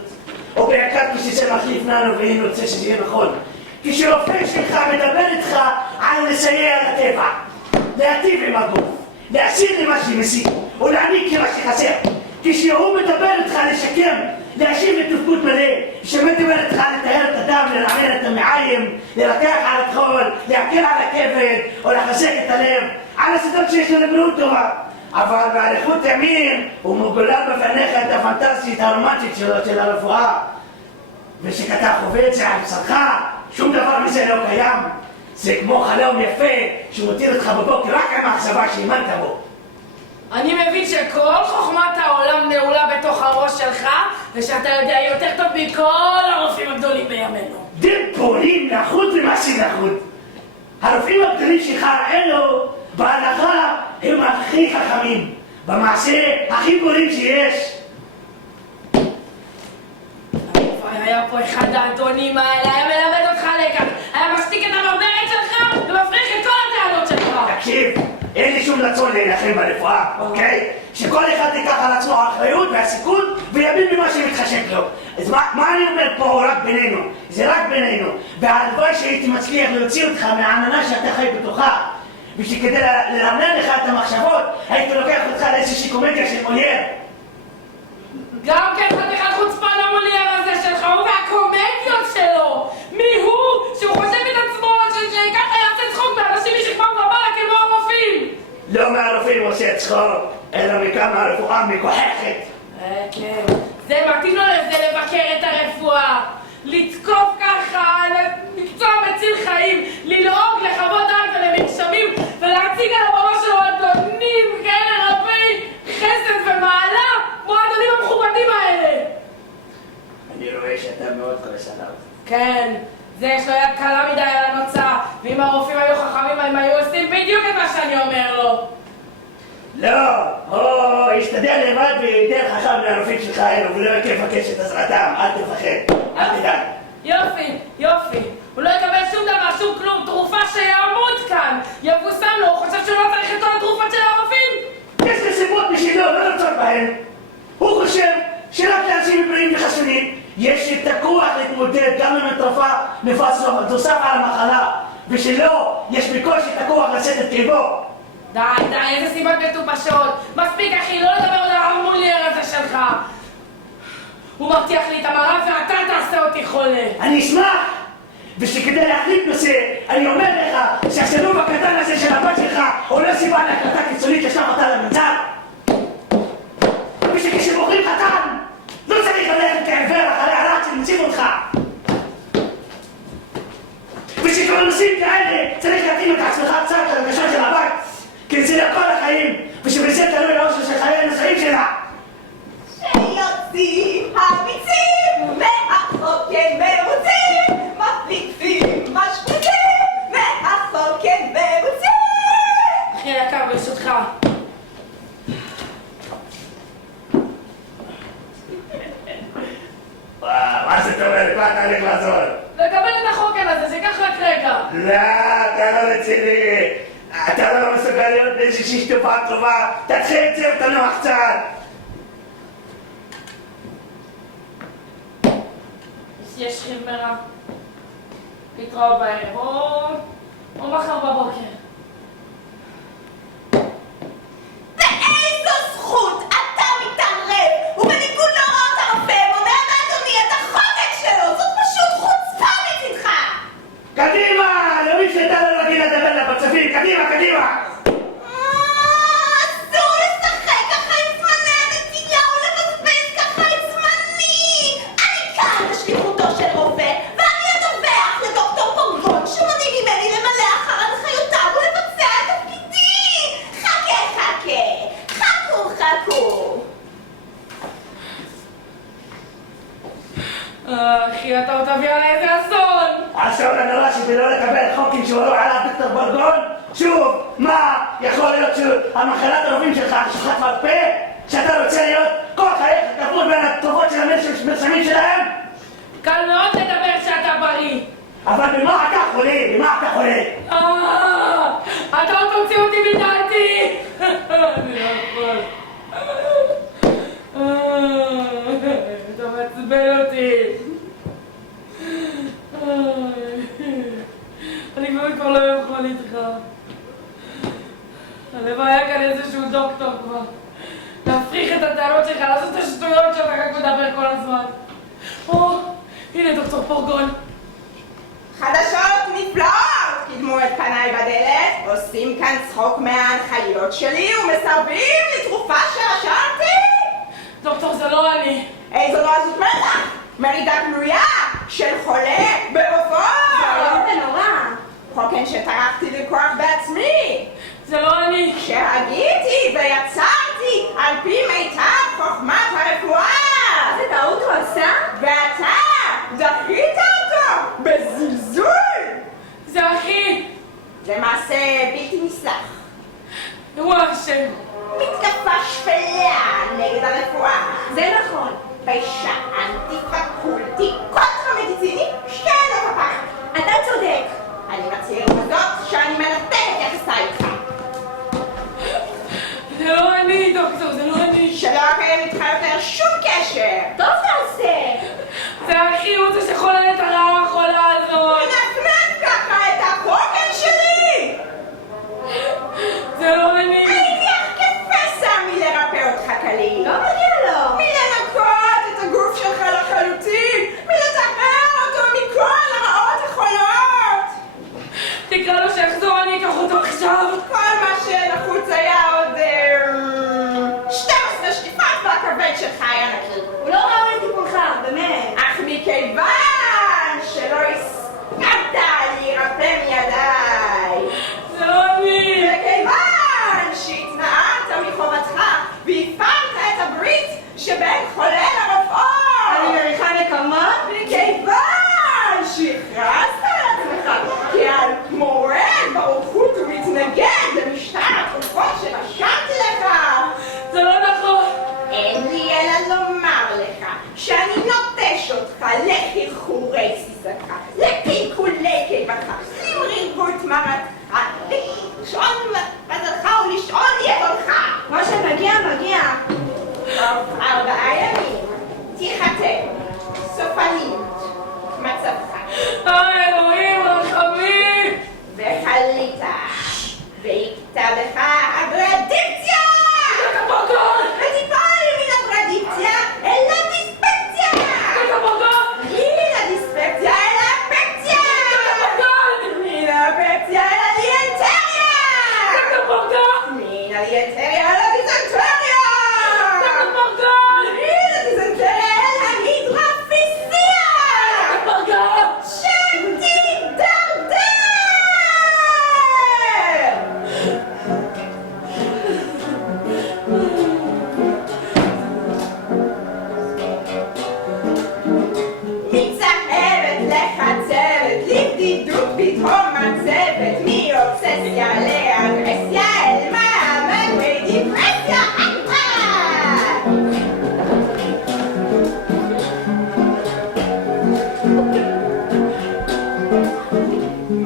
או בעיקר כשזה מחליף לנו ואין רוצה שזה יהיה נכון. כשרופא שלך מדבר איתך על לסייע לטבע, להטיב עם הגוף, להסיר למה שמסיק, או להעניק למה שחסר. כשהוא מדבר איתך לשקם, להשיב לתפקוד מלא, שמדבר איתך לטהר את הדם, לרענן את המעיים, לרקח על הטחול, להקל על הכבד, או לחזק את הלב, על הסדות שיש לו לבריאות טובה. אבל באריכות ימים הוא מגולל בפניך את הפנטסטית הרומנטית של הרפואה. ושכתב חווה את זה על בשרך, שום דבר מזה לא קיים. זה כמו חלום יפה שמותיר אותך בבוקר רק עם המחשבה שהאמנת בו. אני מבין שכל חוכמת העולם נעולה בתוך הראש שלך, ושאתה יודע יותר טוב מכל הרופאים הגדולים בימינו. דיבורים לחוד ומעשים לחוד. הרופאים הגדולים שלך אלו, בהלכה הם הכי חכמים, במעשה הכי בורים שיש. היה פה אחד האדונים האלה, היה מלמד אותך לקח, היה משתיק את המרדרת שלך ומפריך את כל הטענות שלך. תקשיב, אין לי שום רצון להילחם ברפואה, אוקיי? שכל אחד ייקח על עצמו האחריות והסיכון ויבין במה שמתחשק לו. אז מה אני אומר פה הוא רק בינינו? זה רק בינינו. והלוואי שהייתי מצליח להוציא אותך מהעננה שאתה חי בתוכה. ושכדי לרענן לך את המחשבות, הייתי לוקח אותך לאיזושהי קומדיה של מולייר. גם כן חתיכת חוצפן המולייר הזה שלך, הוא והקומדיות שלו. מי הוא שהוא חושב את עצמו שככה יעשה צחוק מאנשים משכמם ומעלה כמו הרופאים? לא מהרופאים עושה צחוק, אלא מכמה הרפואה מגוחכת. כן, זה מתאים לו לזה לבקר את הרפואה. לתקוף ככה על מקצוע מציל חיים, ללעוג לחוות דעת ולמרשמים ולהציג על הבמה שלו אדונים כאלה רבי חסד ומעלה כמו האדונים המכובדים האלה. אני רואה שאתה מאוד כועס עליו. כן, זה יש לו יד קלה מדי על הנוצה, ואם הרופאים היו חכמים הם היו עושים בדיוק את מה שאני אומר לו. לא, הוא ישתדל לבד ויותר חכם מהרופאים שלך האלו ולא יבקש את עזרתם, אל תפחד, אל תדאג. יופי, יופי. הוא לא יקבל שום דבר, שום כלום, תרופה שיעמוד כאן. יבוסם לו, הוא חושב שהוא לא צריך את כל התרופות של הרופאים? יש לי סיבות בשבילו, לא לרצות בהן. הוא חושב שרק לאנשים בריאים וחסונים יש את הכוח להתמודד גם עם התרופה נוסף על המחלה, ושלו יש בקושי את הכוח לשאת את כאבו. די, איזה סיבות מטופשות. מספיק אחי, לא לדבר על המולייר הזה שלך. הוא מבטיח לי את המראה ואתה תעשה אותי חולה. אני אשמח, ושכדי להחליט נושא, אני אומר לך שהשילוב הקטן הזה של הבת שלך הוא לא סיבה להחלטה קיצונית לשלוח אותה למנזר. ושכשבוחרים חתן, לא צריך ללכת כעיוור אחרי הרעת שמציב אותך. ושכל נושאים כאלה צריך להתאים את עצמך קצת לרגשות של הבת, כי זה לכל החיים, ושבזה תלוי לאושר של חיי הנושאים שלה. שיוצאים הביצים מהחוק הם מרוצים, מפליצים משפטים מהחוק הם מרוצים. אחי יקר, ברשותך. מה זאת אומרת? מה אתה הולך לעזור? לקבל את החוקן הזה, שיקח רק רגע. לא, אתה לא רציני. אתה לא מסוגל להיות באיזושהי שטופה טובה. תתחיל את זה ותנוח קצת. יש חימרה. להתראות בערב, או מחר בבוקר. באיזו זכות אתה מתערב ובניגוד להוראות הרופא מונע מאדוני את החוקן שלו? זאת פשוט חוצפה מצדך. קדימה! למי שאתה לא רגיל לדבר לבצפים, קדימה, קדימה! אסור לשחק ככה עם זמני הנתינה ולבזבז ככה את זמני. אני כאן בשליחותו של רופא ואני אדווח לדוקטור פורגון שמונעים ממני למלא אחר הנחיותיו ולבצע את תפקידי. חכה, חכו, חכו. אחי, אתה עוד תביא עליי איזה אסון! אסון הנורא שבלא לקבל חוקים שהורו עליו דוקטור פורגון? שוב, מה? יכול להיות שהמחלת הרופאים שלך שחט מרפא? שאתה רוצה להיות כל חייך כפול בין התרופות של המרשמים שלהם? קל מאוד לדבר שאתה בריא. אבל במה אתה חולה? במה אתה חולה? אתה עוד תוציא אותי מדעתי! אני לא יכול. אתה מעצבן אותי. אני כבר לא יכול איתך. הלוואי היה כאן איזשהו דוקטור כבר. להפריך את הטענות שלך, לעשות את השטויות שאתה רק מדבר כל הזמן. הנה דוקטור פורגון. חדשות נפלאות! חסמו את פניי בדלת, עושים כאן צחוק מההנחיות שלי ומסרבים לתרופה שרשמתי? דוקטור, זה לא אני. איזו לא עזות מצח? מרידה גלויה של חולה ברופאות! זה נורא. חוקן שטרחתי לקרוח בעצמי! זה לא אני. שהגיתי ויצרתי על פי מיטב חוכמת הרפואה! איזה טעות הוא עשה? ואתה דחית אותו בזלזול! זה אחי. זה מעשה בלתי נסלח. הוא אשם. מתקפה שפלה נגד הרפואה. זה נכון. פשע אנטי-פקולטי קונטרה-מדיציני שאין לו כפיים. אתה צודק. אני מצהיר בזאת שאני מנתקת יחסה איתך. זה לא אני, דוקטור, זה לא אני. שלא אקיים איתך יותר שום קשר. טוב תעשה. זה אחי, הוא זה שחולל את הרעה החולה הזאת. נפנף ככה את החוקן שלי! זה לא אני. הייתי אך כפסע מלרפא אותך כליל. לא מגיע לו. מלנקות את הגוף שלך לחלוטין, מלטהר אותו מכל הרעות החולות. תקרא לו שיחזור, אני אקח אותו עכשיו. כל מה שנחוץ היה עוד 12 שטיפות והכבד שלך היה נקי. הוא לא ראוי לטיפולך, באמת. אך מכיוון שלא הסכמת להירפא מידיי, זה לא אני. וכיוון שהתנערת מחובתך והפרת את הברית שבין חולה לרופאות, אני מריחה נקמה. מכיוון שהכרזת על עצמך כעל מורד ברוקחות ומתנגד למשטר התרופות שרשמתי לך, זה לא נכון. אין לי אלא לומר לך שאני נוטש אותך לחרחורי סיסתך, לפלפולי קיבתך, למרירות מרתך, לשאול מזלך ולשאול ידונך. מה שמגיע, מגיע. תוך 4 ימים תיחתם סופנית מצבך, אלוהים רחמים. וחלית ויקטע בך אגרדיפציה! ותיפול מן אגרדיפציה אל הדיספקציה! מן הדיספקציה אל האפקציה! מן האפקציה אל הדיאנטריה! מן הדיאנטריה אל הדיזנטריה! מן הדיזנטריה אל ההידרפיסיה! שתידרדר! מצהבת לחצבת, לבדידות פתאום מצבת, מאובססיה לאגרסיה אל מעמד ודיפרסיה.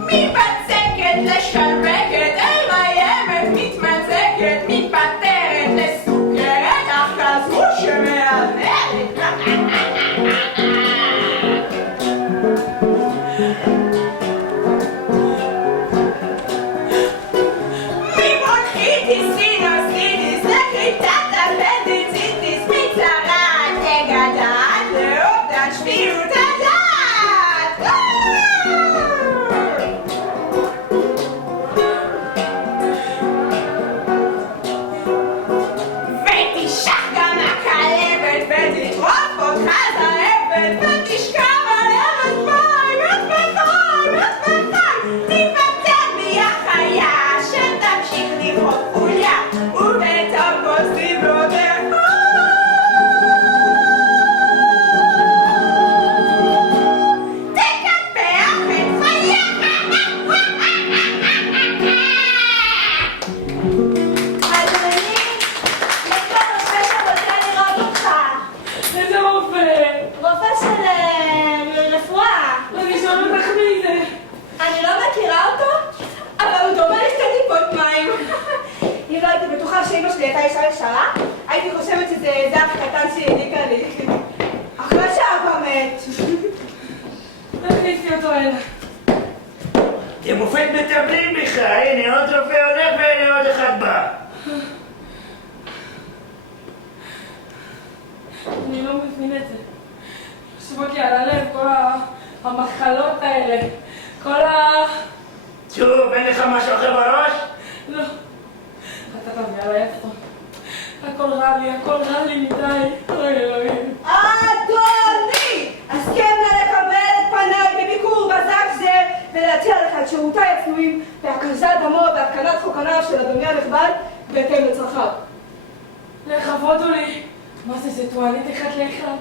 מבצקת לשלבקת אל מאיימת, מתמצקת, מתפטרת לסוכרת, אך כזו שמהמרת. מבונחיטיס, סינוסיטיס, לקריטת הפנדיציטיס, מצרעת לגדעת, לאובדן שפיות הדעת. ותשח גם הכלבת ותטרוף אותך זהבת ותשכב עליהם תיפטר בי החיה שתמשיך לבחור חוליה ובטוב סביבותיה תקפח את חיה. אדוני, יש פה רופא שרוצה לראות אותך. איזה רופא. רופא של רפואה. אני שואלת לך מי זה. אני לא מכירה אותו, אבל הוא דומה לשתי טיפות מים. אם לא הייתי בטוחה שאמא שלי הייתה אישה ישרה, הייתי חושבת שזה זך קטן שהעניקה לי. אחרי שאבא מת. תכניסי אותו הנה. אתם מופת מטפלים בך, הנה עוד רופא הולך והנה עוד אחד בא. אני לא מבין את זה. יושבות לי על הלב כל המחלות האלה. כל שוב, אין לך משהו אחר בראש? לא. אתה תביא עליי איפה. הכל רע לי מדי. אוי אלוהים. אדוני! הסכם נא לקבל את פניי בביקור בזק זה ולהציע לך את שירותיי הצנועים בהקזת דמו והתקנת חוקניו של אדוני הנכבד בהתאם לצרכיו. לכבוד לי. מה זה טואלט אחד לאחד?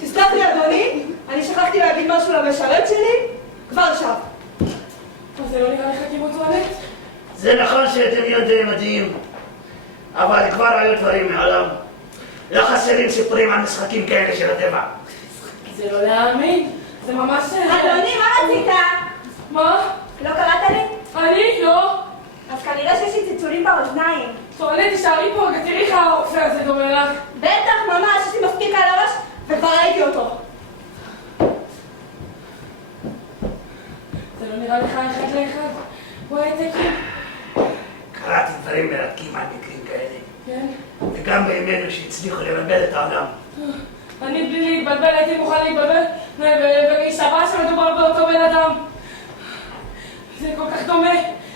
תסלח לי אדוני, אני שכחתי להגיד משהו למשרת שלי, כבר שב. אז זה לא נראה לך כמו טואלט? זה נכון שאתם יודעים מדהים, אבל כבר היו דברים מעולם. לא חסרים סיפורים על משחקים כאלה של הטבע. זה לא להאמין. זה ממש... אדוני, מה רצית? מה? לא קראת לי? אני? לא. אז כנראה שיש לי צלצולים באוזניים. טואלט, תישארי פה, תראי איך הרופא הזה דומה לך. בטח, ממש, יש לי מספיק על הראש וכבר ראיתי אותו. זה לא נראה לך אחד לאחד? בואי תקי. קראתי דברים מרתקים על מקרים כאלה. כן? וגם בימינו שהצליחו לבלבל את העולם. אני בלי להתבלבל, הייתי מוכן להתבלבל ולהישבע שמדובר באותו בן אדם. זה כל כך דומה,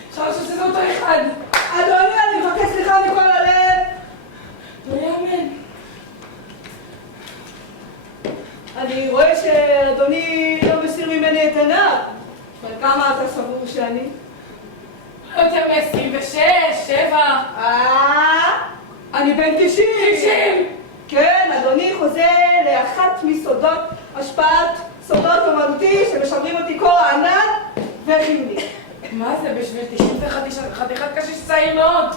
אפשר לחשוב שזה אותו אחד. אדוני, אני מבקש סליחה מכל הלב. לא יאמן. אני רואה שאדוני לא מסיר ממני את עיניו. אבל כמה אתה סבור שאני? יותר מ-26, 7. אני בן 90. 90! כן, אדוני חוזה לאחת מסודות השפעת סודות אומנותי שמשמרים אותי קור הענן וחיוני. מה זה בשביל 90 חתיכת קשיש צעיר מאוד?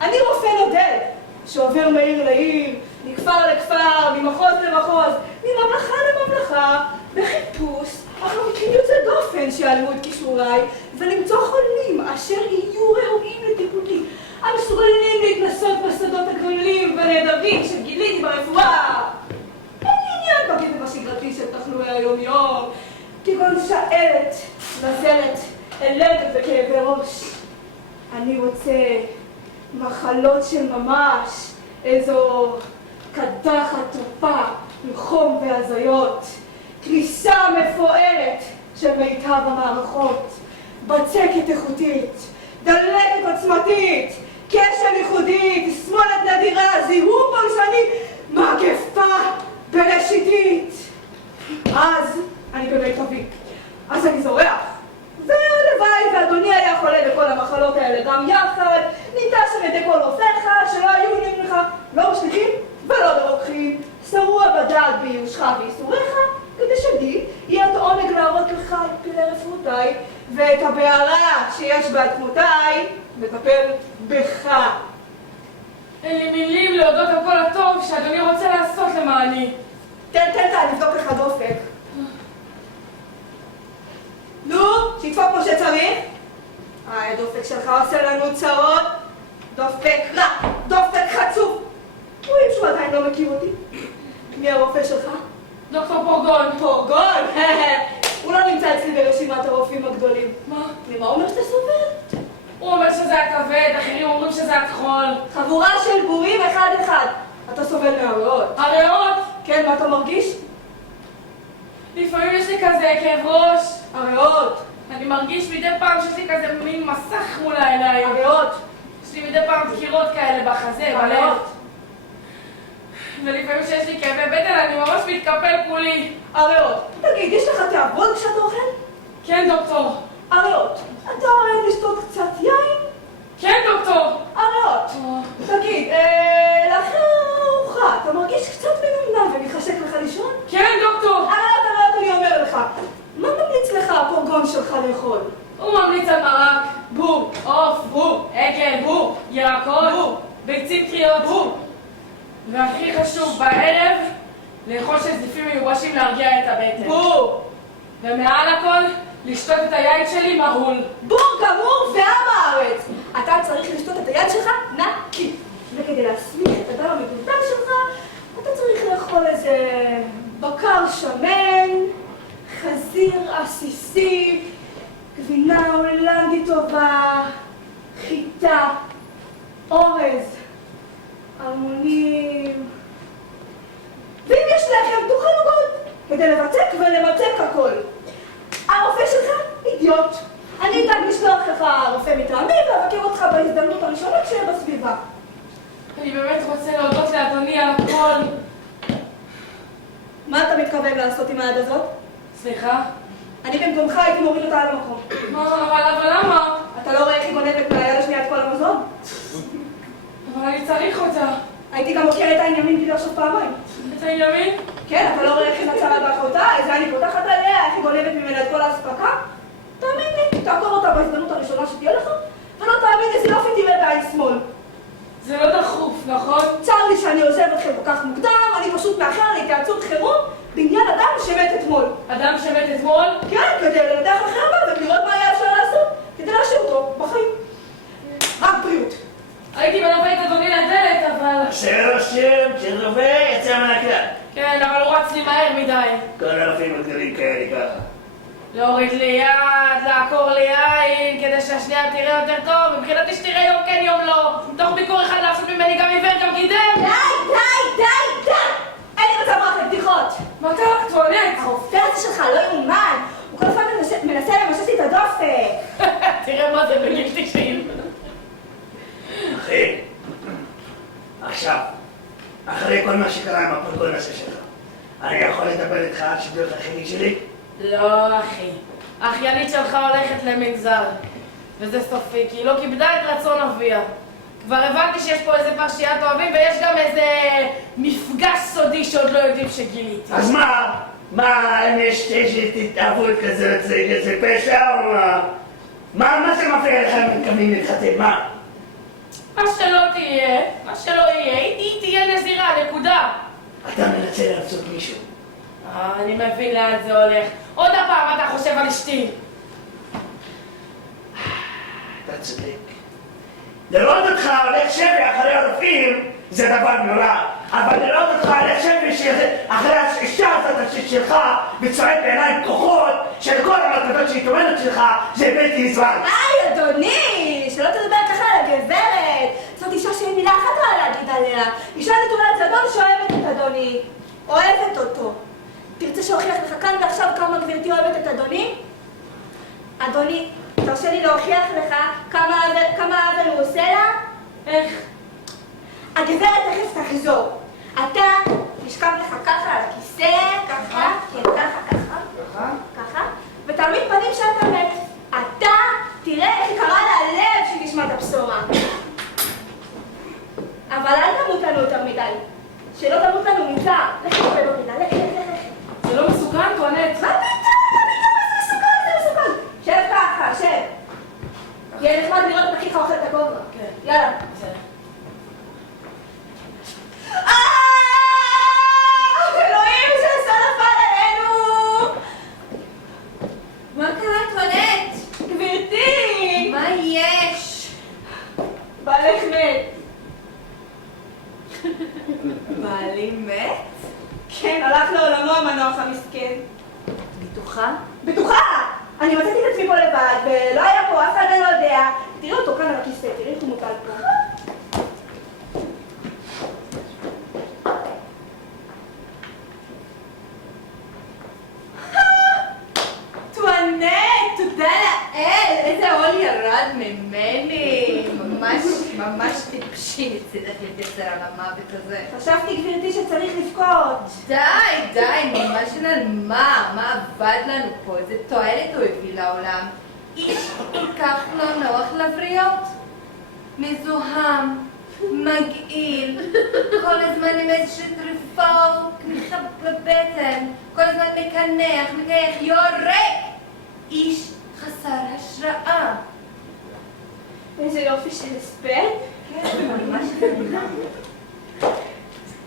אני רופא נודד שעובר מעיר לעיר, מכפר לכפר, ממחוז למחוז, מממלכה לממלכה, בחיפוש אחר מקרים יוצא דופן שיעלו את כישוריי ולמצוא חולים אשר יהיו ראויים לטיפולי, המסוגלים להתנסות בשדות הגדולים והנהדרים שגיליתי ברפואה. אין לי עניין בקטע השגרתי של תחלואי היום-יום, כגון שעלת, נזלת, אלדת וכאבי ראש. אני רוצה מחלות של ממש, איזו קדחת טופה עם חום והזיות, קריסה מפוארת של מיטב המערכות, בצקת איכותית, דלקת עוצמתית, קשר ייחודית, תסמונת נדירה, זיהום פולשני, מגפה בראשיתית. אז אני במיטבי, אז אני זורח. והלוואי ואדוני היה חולה בכל המחלות האלה גם יחד, ניטש על ידי כל רופאיך שלא היו נראים לך לא משליחים ולא ברוקחים, שרוע בדעת באיושך ואיסוריך, כדי שלי יהיה את העונג להראות לך את פילי רפואותיי ואת הבערה שיש בעצמותיי לטפל בך. אין לי מילים להודות על כל הטוב שאדוני רוצה לעשות למעני. תן, נבדוק לך דופק. נו, שידפוק כמו שצריך. הדופק שלך עושה לנו צרות. דופק רע, דופק חצוף. רואים שהוא עדיין לא מכיר אותי. מי הרופא שלך? דוקטור פורגון. פורגון? הוא לא נמצא אצלי ברשימת הרופאים הגדולים. מה? ממה אומר שאתה סובל? הוא אומר שזה הכבד, אחרים אומרים שזה הכחול. חבורה של בורים אחד. אתה סובל מהריאות. הריאות? כן, מה אתה מרגיש? לפעמים יש לי כזה כאב ראש. הריאות. אני מרגיש מדי פעם שיש לי כזה מין מסך מול העיניים. הריאות. יש לי מדי פעם דקירות כאלה בחזה, בלב. הריאות. ולפעמים שיש לי כאבי בטן, אני ממש מתקפל כולי. הריאות. תגיד, יש לך תיאבון כשאתה אוכל? כן, דוקטור. הריאות. אתה אוהב לשתות קצת יין? כן, דוקטור. הריאות. תגיד, לאחר הארוחה, אתה מרגיש קצת מנומנם ומתחשק לך לישון? כן, דוקטור. הריאות, אני אומר לך. מה ממליץ לך הפורגון שלך לאכול? הוא ממליץ על מרק, בור, עוף, בור, עגל, בור, ירקות, ביצים טריות, בור. והכי חשוב, בערב, לאכול שזיפים מיובשים להרגיע את הבטן. בור! ומעל הכל, לשתות את היין שלי מהול. בור גמור ועם הארץ! אתה צריך לשתות את היד שלך נקי. וכדי להסמיך את הדם המגולגל שלך, אתה צריך לאכול איזה בקר שמן, חזיר עסיסי, גבינה הולנדית טובה, חיטה, אורז, ערמונים. ואם יש לחם, תאכל עוגות, כדי לבצק ולמצק הכל. הרופא שלך אידיוט. אני אדאג לשלוח לך רופא מטעמי ואבקר אותך בהזדמנות הראשונה כשהיה בסביבה. אני באמת רוצה להודות לאדוני על הכל. מה אתה מתכוון לעשות עם היד הזאת? סליחה? אני במקומך הייתי מוריד אותה על המקום. אבל למה? אתה לא רואה איך היא גונבת מהיד השנייה את כל המזון? אבל אני צריך אותה. הייתי גם מוכר את העניינים בלי לחשוב פעמיים. את הימין? כן, אתה לא רואה איך היא נצרה באחותה, איזה אני פותחת עליה, איך היא גונבת ממנה את כל האספקה? תאמין לי, תעקור אותה בהזדמנות הראשונה שתהיה לך, ולא תאמין איזה יופי תראה בעין שמאל. זה לא דחוף, נכון? צר לי שאני עוזב אתכם כל כך מוקדם, אני פשוט מאחר להתייעצות חירום בעניין אדם שמת אתמול. אדם שמת אתמול? כן, כדי לנתח אחרי המוות ולראות מה היה אפשר לעשות, כדי להשאיר אותו בחיים. רק בריאות. הייתי מלווה את אדוני לדלת, אבל... עושה רושם, כשרופא יצא מהכלל. כן, אבל הוא רץ לי מהר מדי. כל הרופאים הגדולים כאלה ככה. להוריד לי יד, לעקור לי עין, כדי שהשנייה תראה יותר טוב. מבחינתי שתראה יום כן יום לא. תוך ביקור אחד לעשות ממני גם עיוור גם גידם. די! אין לי מצב רח לבדיחות. מה קרה? טואלט. הרופא הזה שלך לא יאומן. הוא כל הזמן מנסה למשש לי את הדופק. תראה מה זה בגיל 90. אחי, עכשיו, אחרי כל מה שקרה עם הפרגון הזה שלך, אני יכול לדבר איתך על שידוך החיני שלי? לא, אחי. האחיינית שלך הולכת למנזר. וזה סופי, כי היא לא כיבדה את רצון אביה. כבר הבנתי שיש פה איזה פרשיית אוהבים, ויש גם איזה מפגש סודי שעוד לא יודעים שגיליתי. אז מה? מה, אם יש התאהבות כזאת, זה פשע או מה? מה זה מפריע לך אם מתכוונים להתחתן? מה? מה שלא יהיה, היא תהיה נזירה, נקודה. אתה מנסה לרצות מישהו. אני מבין לאן זה הולך. עוד הפעם אתה חושב על אשתי. אתה צודק. לראות אותך הולך שבי אחרי הרופאים זה דבר נורא, אבל לראות אותך הולך שבי אחרי האישה הזאת שלך וצועק בעיניים פקוחות של כל המלכתות שהיא טומנת שלך זה בלתי נסבל. היי, אדוני! שלא תדבר ככה על הגברת! זאת אישה שאין מילה אחת רעה להגיד עליה. אישה נטולת זדון שאוהבת את אדוני. אוהבת אותו. תרצה שהוכיח לך כאן ועכשיו כמה גברתי אוהבת את אדוני? אדוני, תרשה לי להוכיח לך כמה עוול הוא עושה לה? איך? הגברת תכף תחזור. אתה תשכב לך ככה על הכיסא, ככה, כן, ככה, ותעמיד פנים שאתה מת. אתה תראה איך היא קראה לה הלב שהיא תשמע את הבשורה. אבל אל תמות לנו יותר מדי. שלא תמות לנו ממצא. לך תקבל אותי, לך. זה לא מסוכן, טוענת. מה פתאום, זה מסוכן. שב ככה, שב. יהיה נחמד לראות את אחיך אוכל את הכובע. כן. יאללה. בסדר. אלוהים, שעשה נפל עלינו! מה קרה, טואלט? גברתי! מה יש? בעלך מת. בעלי מת? כן, הלך לעולמו המנוח המסכן. בטוחה? בטוחה! אני מצאתי את עצמי פה לבד, ולא היה פה, אף אחד לא יודע. תראי אותו כאן על הכיסא, תראי איך הוא מוטל פה. טואנט, תודה לאל! איזה עול ירד ממני! ממש טיפשי מצידך להתייצר על המוות הזה. חשבתי, גברתי, שצריך לבכות. די, ממש על מה? מה עבד לנו פה? איזה תועלת הוא הביא לעולם? איש כל כך לא נוח לבריות. מזוהם, מגעיל, כל הזמן עם איזושהי תרופות, כניחה בבטן, כל הזמן מקנח, יורק! איש חסר השראה. איזה יופי של הספד. כן, ממש מדהימה.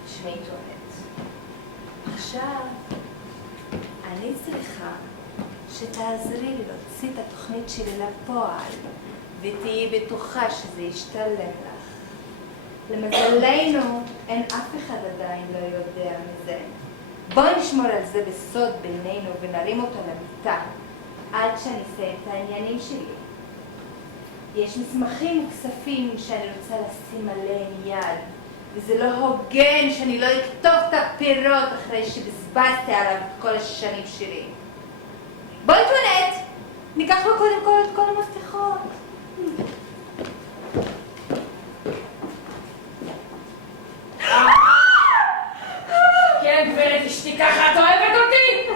שמי טואלט. עכשיו, אני צריכה שתעזרי לי להוציא את התוכנית שלי לפועל, ותהיי בטוחה שזה ישתלם לך. למזלנו, אין אף אחד עדיין לא יודע מזה. בואי נשמור על זה בסוד בינינו ונרים אותו למיטה, עד שאני אסיים את העניינים שלי. יש מסמכים וכספים שאני רוצה לשים עליהם יד, וזה לא הוגן שאני לא אכתוב את הפירות אחרי שבזבזתי עליו את כל השנים שלי. בואי טואלט! ניקח לו קודם כל את כל המפתחות. כן, גברת אשתי, ככה את אוהבת אותי?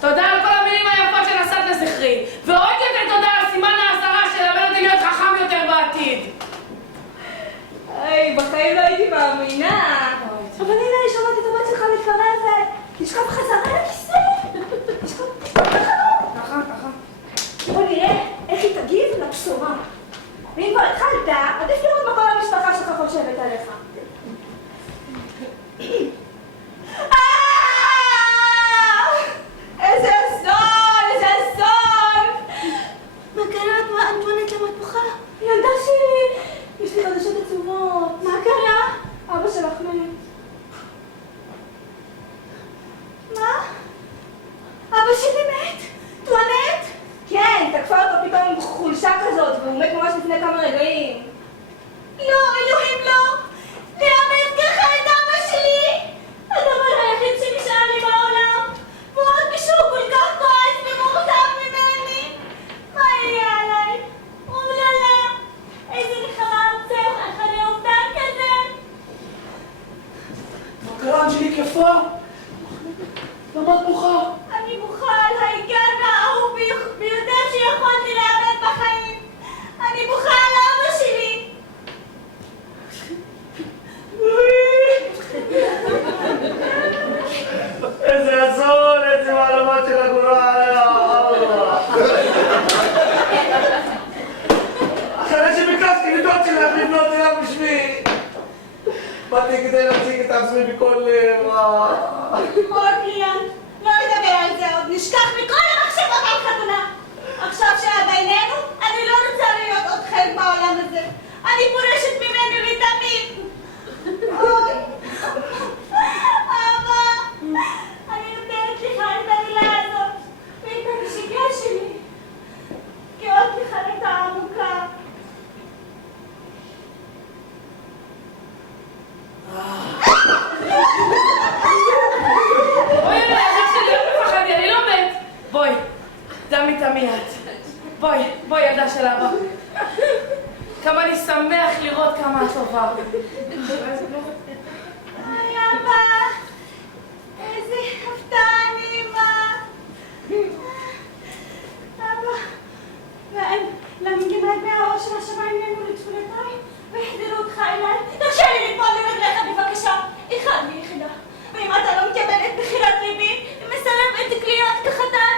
תודה על כל המילים היפות שנשאת לזכרי, ועוד יותר תודה על סימן האזהרה שלמד אותי להיות חכם יותר בעתיד. היי, בחיים לא הייתי מאמינה. אבל הנה, אני שמעתי את הבת שלך מתקרבת. תשכב חזרה לכיסא. תשכב ככה, ככה. בוא נראה איך היא תגיב לבשורה. ואם כבר התחלת, עדיף לראות מה כל המשפחה שלך חושבת עליך. איזה אסון! איזה אסון! מה קרה? מה אנטואנט, למה את בוכה? ילדה שלי! יש לי חדשות עצובות. מה קרה? אבא שלך מת. מה? אבא שלי מת? טואנט? כן, תקפה אותו פתאום עם חולשה כזאת, והוא מת ממש לפני כמה רגעים. לא, אלוהים לא! לאבד ככה את אבא שלי! הדבר היחיד שנשאר לי בעולם, ועוד מישהו כל כך כועס ומאוכזב ממני. מה יהיה עליי? אומללה! איזה נחמה ארצך אחרי אובדן כזה! מה קרה, אנג'ליק יפה? למה את בוכה? אני בוכה על העיקר והאהוב ביותר שיכולתי לאבד בחיים. אני בוכה על אבא שלי. איזה אסון, איזה מעלמות של הגורל. אחרי שביקשתי לדעות שלך לבנות אליו בשמי, באתי כדי להציג את עצמי בכל לב. אורליאן, לא נדבר על זה עוד. נשכח מכל המחשבות על חתונה. עכשיו שהיה בינינו, אני לא רוצה להיות עוד חלק בעולם הזה. אני פורשת ממנו לתמיד. אוי, אבא, אני נותנת לך את המילה הזאת ואת הנשיקה שלי כאות מחלקה עמוקה. בואי, הילדה שלי, לא מפחדי, אני לא מת. בואי, דמי תמי את. בואי, ילדה של אבא. כמה אני שמח לראות כמה את טובה. היי אבא, איזה הפתעה נעימה. אבא, למגינת מהאור של השמיים נענו לתפילותיי והחזירו אותך אליי. תרשה לי ליפול לרגליך בבקשה, אחד ויחידה. ואם אתה לא מקבל את בחירת ליבי ומסרב את תקליות כחתן,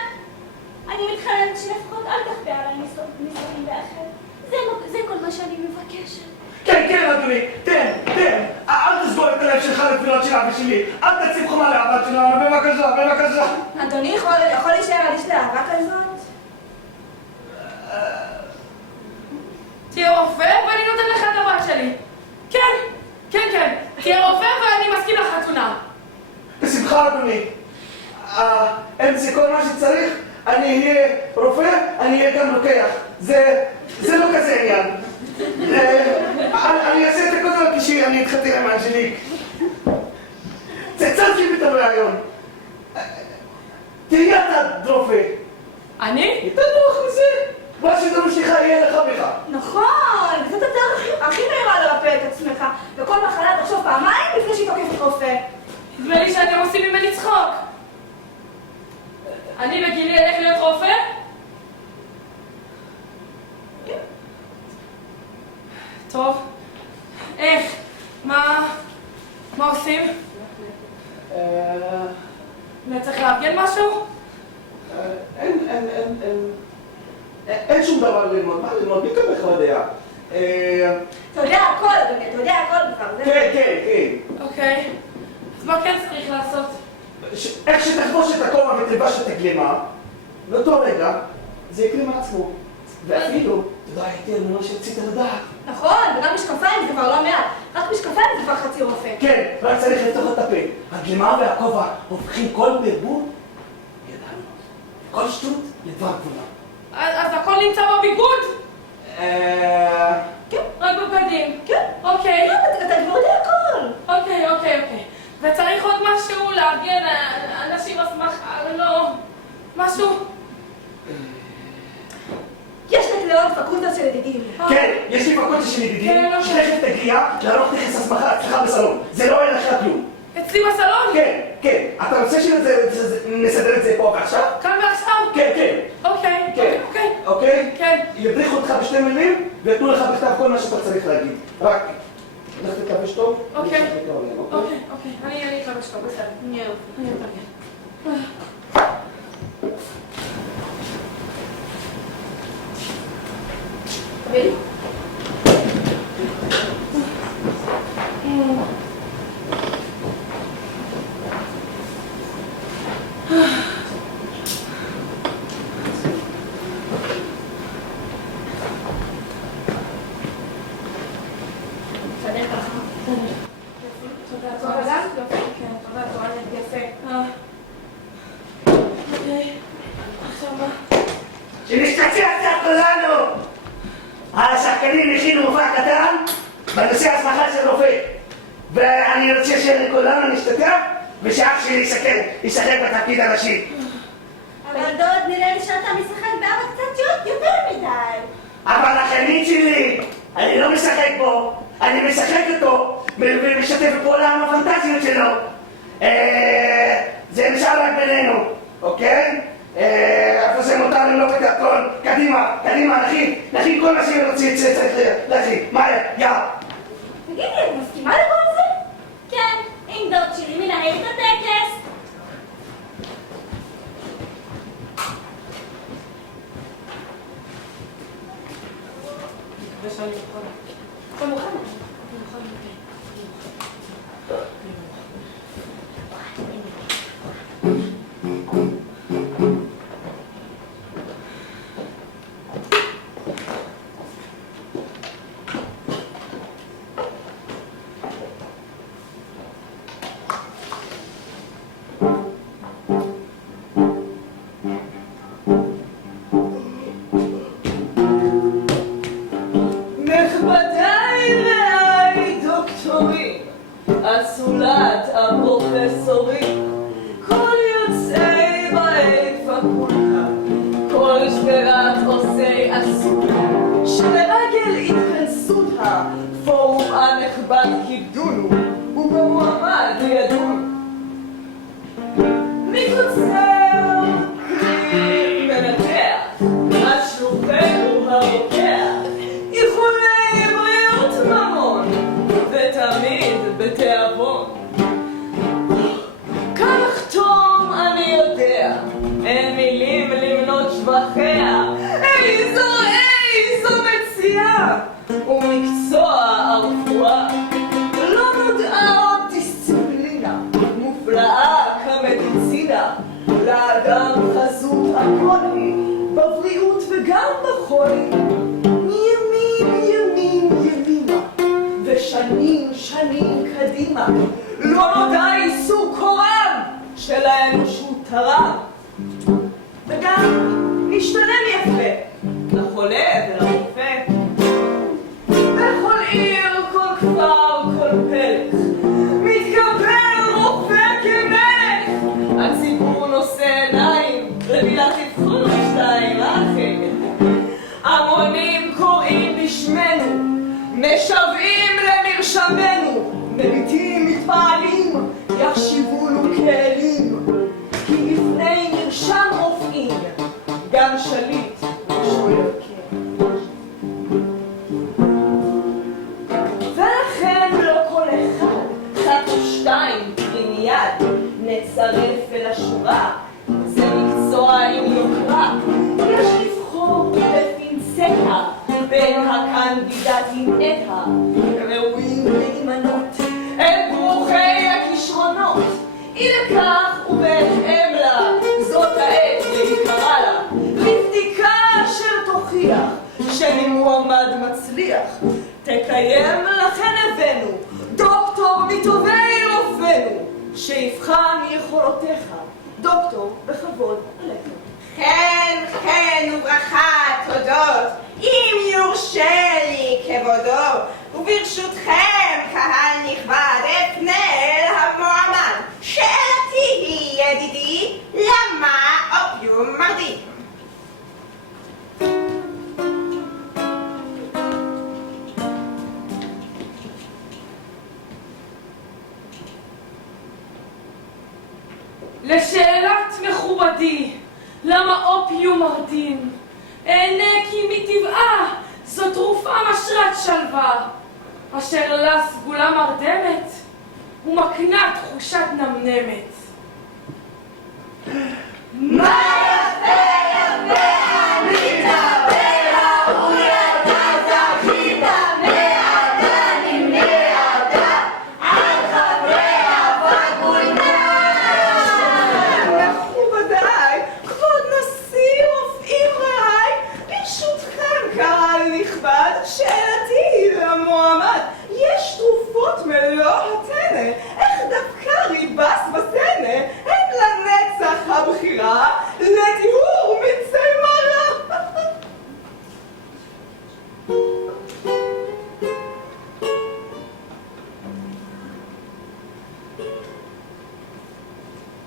אני מתחננת שלפחות אל תכפה עליי נישואים באחר. זה כל מה שאני מבקשת. כן, כן, אדוני, תן. אל תסגור את הלב שלך לתפילות של אבא שלי. אל תציב חומה לאהבה שלנו, בבקשה. אדוני יכול להישאר אדיש לאהבה כזאת? תהיה רופא ואני נותן לך את הבת שלי. כן. תהיה רופא ואני מסכים לחתונה. בשמחה, אדוני. אם זה כל מה שצריך, אני אהיה רופא, אני אהיה גם לוקח. זה לא כזה עניין. אני אעשה את הכל כשאני אתחתן עם אנג'ליק. צלצלתי לי את הרעיון. תהיה אתה רופא. אני? ניתן נוח לזה. מה שדרוש לך יהיה לך בך. נכון, וזאת הדרך הכי מהירה לרפא את עצמך. וכל מחלה תחשוב פעמיים לפני שהיא תוקפת רופא. נדמה לי שאתם עושים ממני צחוק. אני בגילי אלך להיות רופא? טוב. איך? מה עושים? אני צריך לארגן משהו? אין שום דבר ללמוד. מה ללמוד? מי כמוך יודע. אתה יודע הכל, אדוני, אתה יודע הכל כבר. כן. אוקיי. אז מה כן צריך לעשות? איך שתחבוש את הכובע ותלבש את הגלימה, באותו רגע זה יקרה מעצמו. ואפילו, תדע היטב ממה שרצית לדעת. נכון, וגם משקפיים זה כבר לא מעט. רק משקפיים זה כבר חצי רופא. כן, רק צריך לפתוח את הפה. הגלימה והכובע הופכים כל ברבור, ידענו, כל שטות לדבר גבולה. אז הכל נמצא בביגוד? כן. רק בבגדים? כן. אוקיי. אתה כבר יודע הכל. אוקיי. וצריך עוד משהו לארגן, משהו? יש לך לעוד פקולטה של ידידים. כן, יש לי פקולטה של ידידים. כן, אוקיי. שתכף תגיע לערוך טקס הסמכה אצלך בסלון. זה לא יהיה לך כלום. אצלי בסלון? כן, כן. אתה רוצה שנסדר את זה פה ועכשיו? כאן ועכשיו? כן, כן. אוקיי, כן. אוקיי. אוקיי? כן. ידריכו אותך בשתי מילים ויתנו לך בכתב כל מה שאתה צריך להגיד. רק, לך תתלבש טוב. אוקיי. אני אתלבש טוב, אוקיי, אוקיי. אני אתלבש טוב, בסדר. אני אתלבש. תביאי. שנשתתף קצת כולנו! השחקנים הכינו מופע קטן בנושא הסמכה של רופא ואני רוצה שכולנו נשתתף ושאח שלי ישחק בתפקיד הראשי. אבל דוד, נראה לי שאתה משחק באבא קצת יותר מדי. אבל החנית שלי, אני לא משחק בו, אני משחק אותו ומשתף פעולה עם הפנטזיות שלו. זה נשאר רק בינינו, אוקיי? איפה זה מותר לנו לא בתיאטרון? קדימה, קדימה, נכין כל מה שרוצים צריך להכין. מהר, יאללה. תגידי, את מסכימה לכל זה? כן, אם דוד שלי מנהל את הטקס. אתה מוכן? נכבדיי רעי דוקטורים, אצולת הפרופסורים, כל יוצאי באי פקולטה, כל שדרת עושי אסולה, שלרגל התכנסות הפורום הנכבד כיבדונו, ובמועמד ידונו. מקוצר קריר מנתח, עד שלוחנו הרוקח, איחולי בריאות ממון, ותמיד בתיאבון. כאן לחתום אני יודע, אין מילים למנות שבחיה, איזו מציאה, ומקצוע הרפואה. לא נודעה עוד דיסציפלינה, מופלאה כמדיצינה, לאדם חזות הכל היא, בבריאות וגם בחולי. ימינה, ושנים קדימה, לא נודע עיסוק הורם של האנושות תרם. וגם משתלם יפה לחולה ולרופא. בכל עיר, כל כפר, כל פלך, מתקבל רופא כמלך. הציבור נושא עיניים, למילה תבחון שתיים אחי. המונים קוראים בשמנו, משוועים למרשמנו, מביטים מתפעלים, יחשיבונו כאלים, כי לפני מרשם רופאים, גם שליט ושואל כן. ולכן לא כל אחד או שתיים עם יד, נצרף אל השורה, זה מקצוע עם יוקרה, יש לבחור בפינצטה בין הקנדידטים את הראויים להימנות אל ברוכי הכישרונות. אי לכך ובהתאם לה, זאת העת להיקרא לה לבדיקה אשר תוכיח שמועמד מצליח. תקיים לכן הבאנו דוקטור מטובי רופאנו, שיבחן יכולותיך. דוקטור, בכבוד עליך. חן וברכה, תודות, אם יורשה לי כבודו, וברשותכם קהל נכבד, אפנה אל המועמד. שאלתי היא, ידידי, למה אופיום לשאלת מכובדי, למה אופיום מרדים? אענה כי מטבעה זו תרופה משרת שלווה, אשר לה סגולה מרדמת ומקנה תחושת נמנמת. מה יפה יפה ענית וראוי אתה זכית מעתה נמנעת על חברי הפקולטה. מכובדיי, כבוד נשיא רופאים רעי, ברשותכם קהל נכבד, שאלתי למועמד, יש תרופות מלוא הטנא, איך דווקא ריבס בסנא, הן לנצח הבחירה, לטיהור מצי מרה.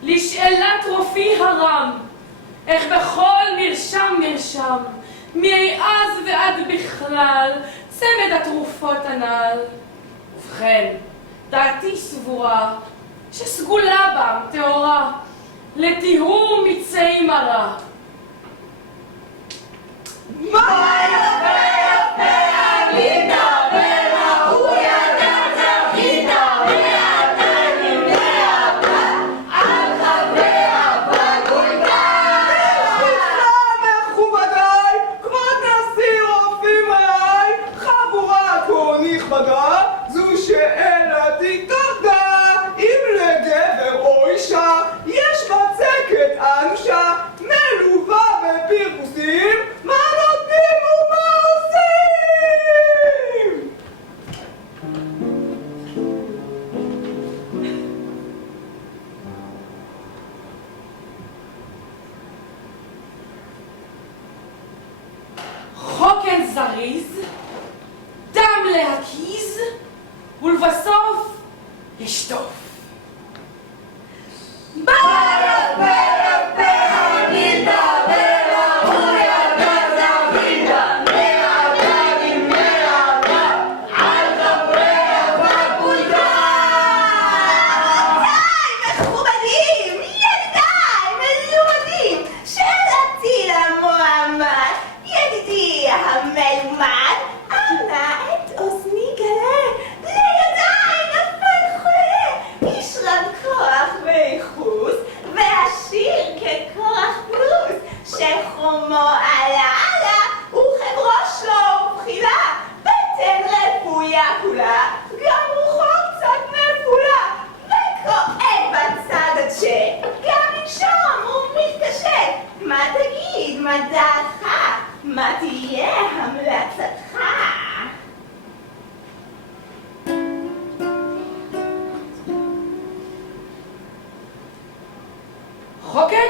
לשאלת רופאי הרם, איך בכל מרשם, מאז ועד בכלל, צמד התרופות הנ"ל. ובכן, דעתי סבורה שסגולה בם טהורה לטיהור מצי מרה. מה יפה יפה ענית וראוי אתה זכית מעתה נמנעת על חברי הפקולטה. מכובדיי, כבוד נשיא רופאים רעי, חבורה כה נכבדה, זו שאלתי תודה, אם לגבר או אישה יש בצקת אנושה מלווה בפרקוסים, מה נותנים ומה עושים? חוקן זריז, דם להקיז, ולבסוף לשטוף. מה יפה יפה ענית וראוי אתה זכית מעתה נמנעת על חברי הפקולטה. מכובדים, ידידיי, מלומדים, שאלתי למועמד, ידידי המלומד, אנא את אוזני גלה, לידיי נפל חולה, איש רב כוח וייחוס, ועשיר ככוח פלוס, שחומו עלה עלה, וחברו שלו ובחילה, בטן רפויה כולה, גם רוחו קצת נפולה, וכואב בצד הצ'ק, גם נשום ומתקשה. מה תגיד, מה דעתך, מה תהיה המלצתך? חוקן?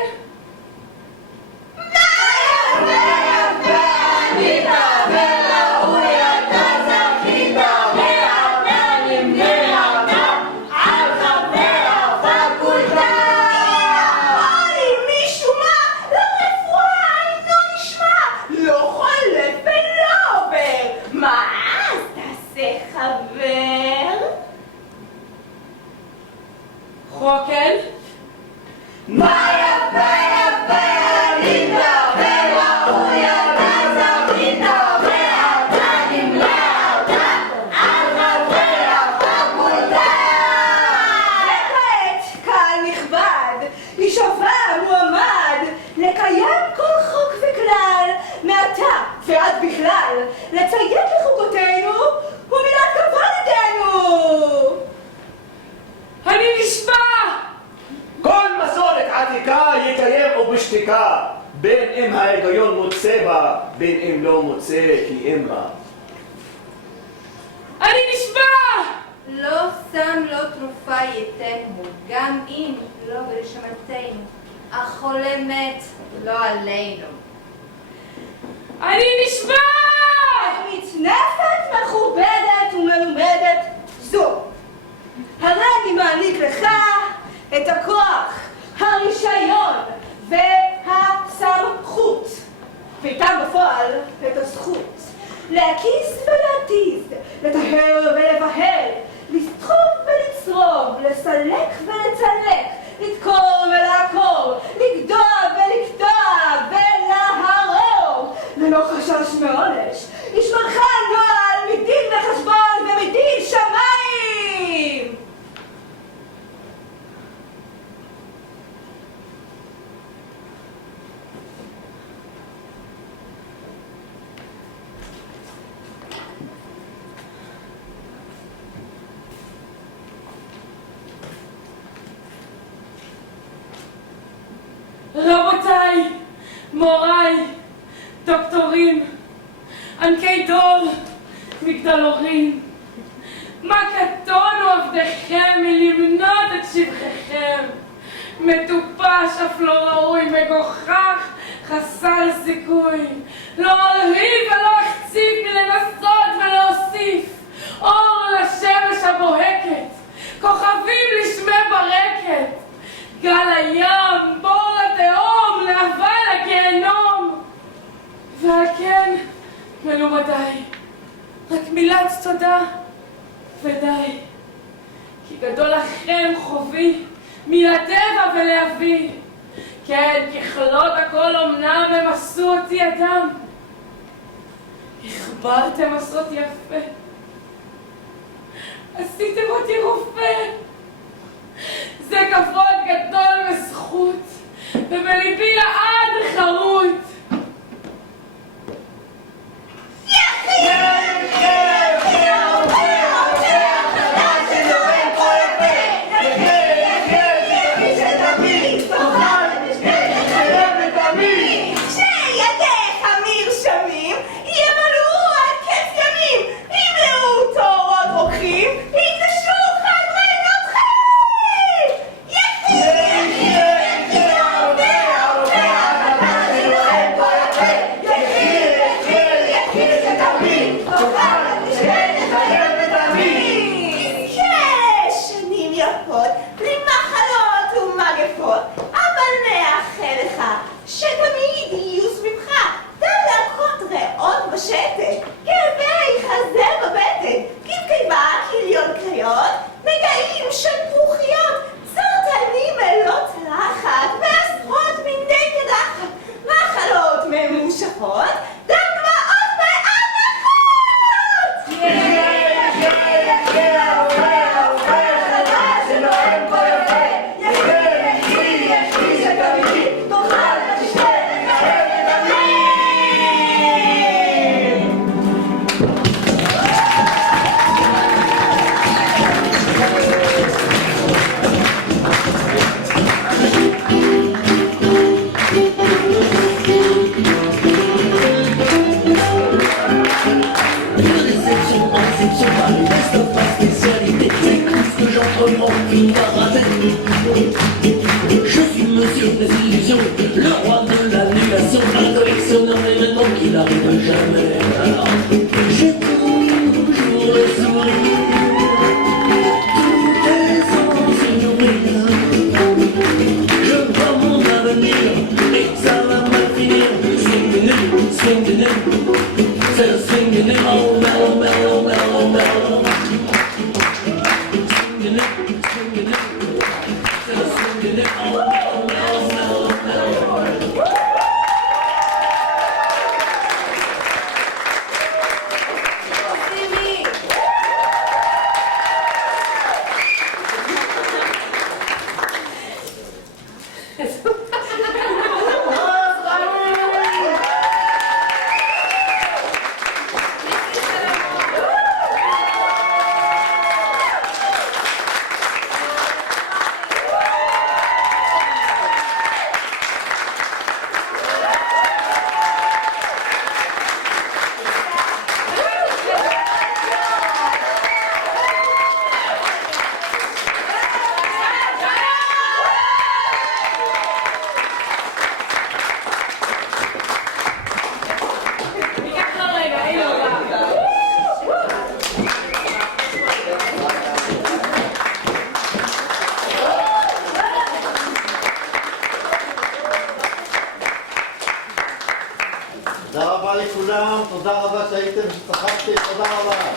חוקן? מה יפה יפה ענית וראוי אתה זכית מעתה נמנעת על חברי הפקולטה. וכעת, קהל נכבד, יישבע מועמד לקיים כל חוק וכלל, מעתה ועד בכלל, לציית לחוקותינו ומילת כבודתנו. אני נשבע! כל מסורת עתיקה יקיים ובשתיקה, בין אם ההיגיון מוצא בה, בין אם לא מוצא כי אין בה. אני נשבע! לא סם לא תרופה ייתנו, גם אם לא ברשמתנו, החולה מת לא עלינו. אני נשבע! מתנפת מכובדת ומלומדת זו, הרי אני מעניק לך את הכוח, הרישיון והסמכות, ואיתם בפועל את הזכות להקיס ולהתיז, לטהר ולבהל, לסחוב ולצרוב, לסלק ולצלק, לתקור ולהקור מוריי, דוקטורים, ענקי דור, מגדלורים, מה קטונו עבדיכם מלמנות את שבחיכם, מטופש אף לא ראוי, מגוחך חסר סיכוי, לא ארהיב ולא אחציב מלנסות ולהוסיף אור לשמש הבוהקת, כוכבים לשמי ברקת, גל הים, בור לתהום, להבה לגיהנום. ועל כן, מלומדיי, רק מילת תודה ודי, כי גדול לכם חובי מלטבע ולאבי. כן, ככלות הכל אמנם הם עשו אותי אדם, הכברתם עשות יפה, עשיתם אותי רופא. זה כבוד גדול וזכות, ובליבי לעד חרוט. Je suis monsieur des illusions, le roi de l'annulation, un collectionneur d'événements qui n'arrive jamais. Alors, j'ai toujours le sourire, tout est sans surprise. Je vois mon avenir et ça va mal finir. Swing the new, c'est le swing the new, oh mellow, mellow, mellow, mellow. Swing the new, swing the new. תודה רבה לכולם, תודה רבה שהייתם, שצחקתם, תודה רבה.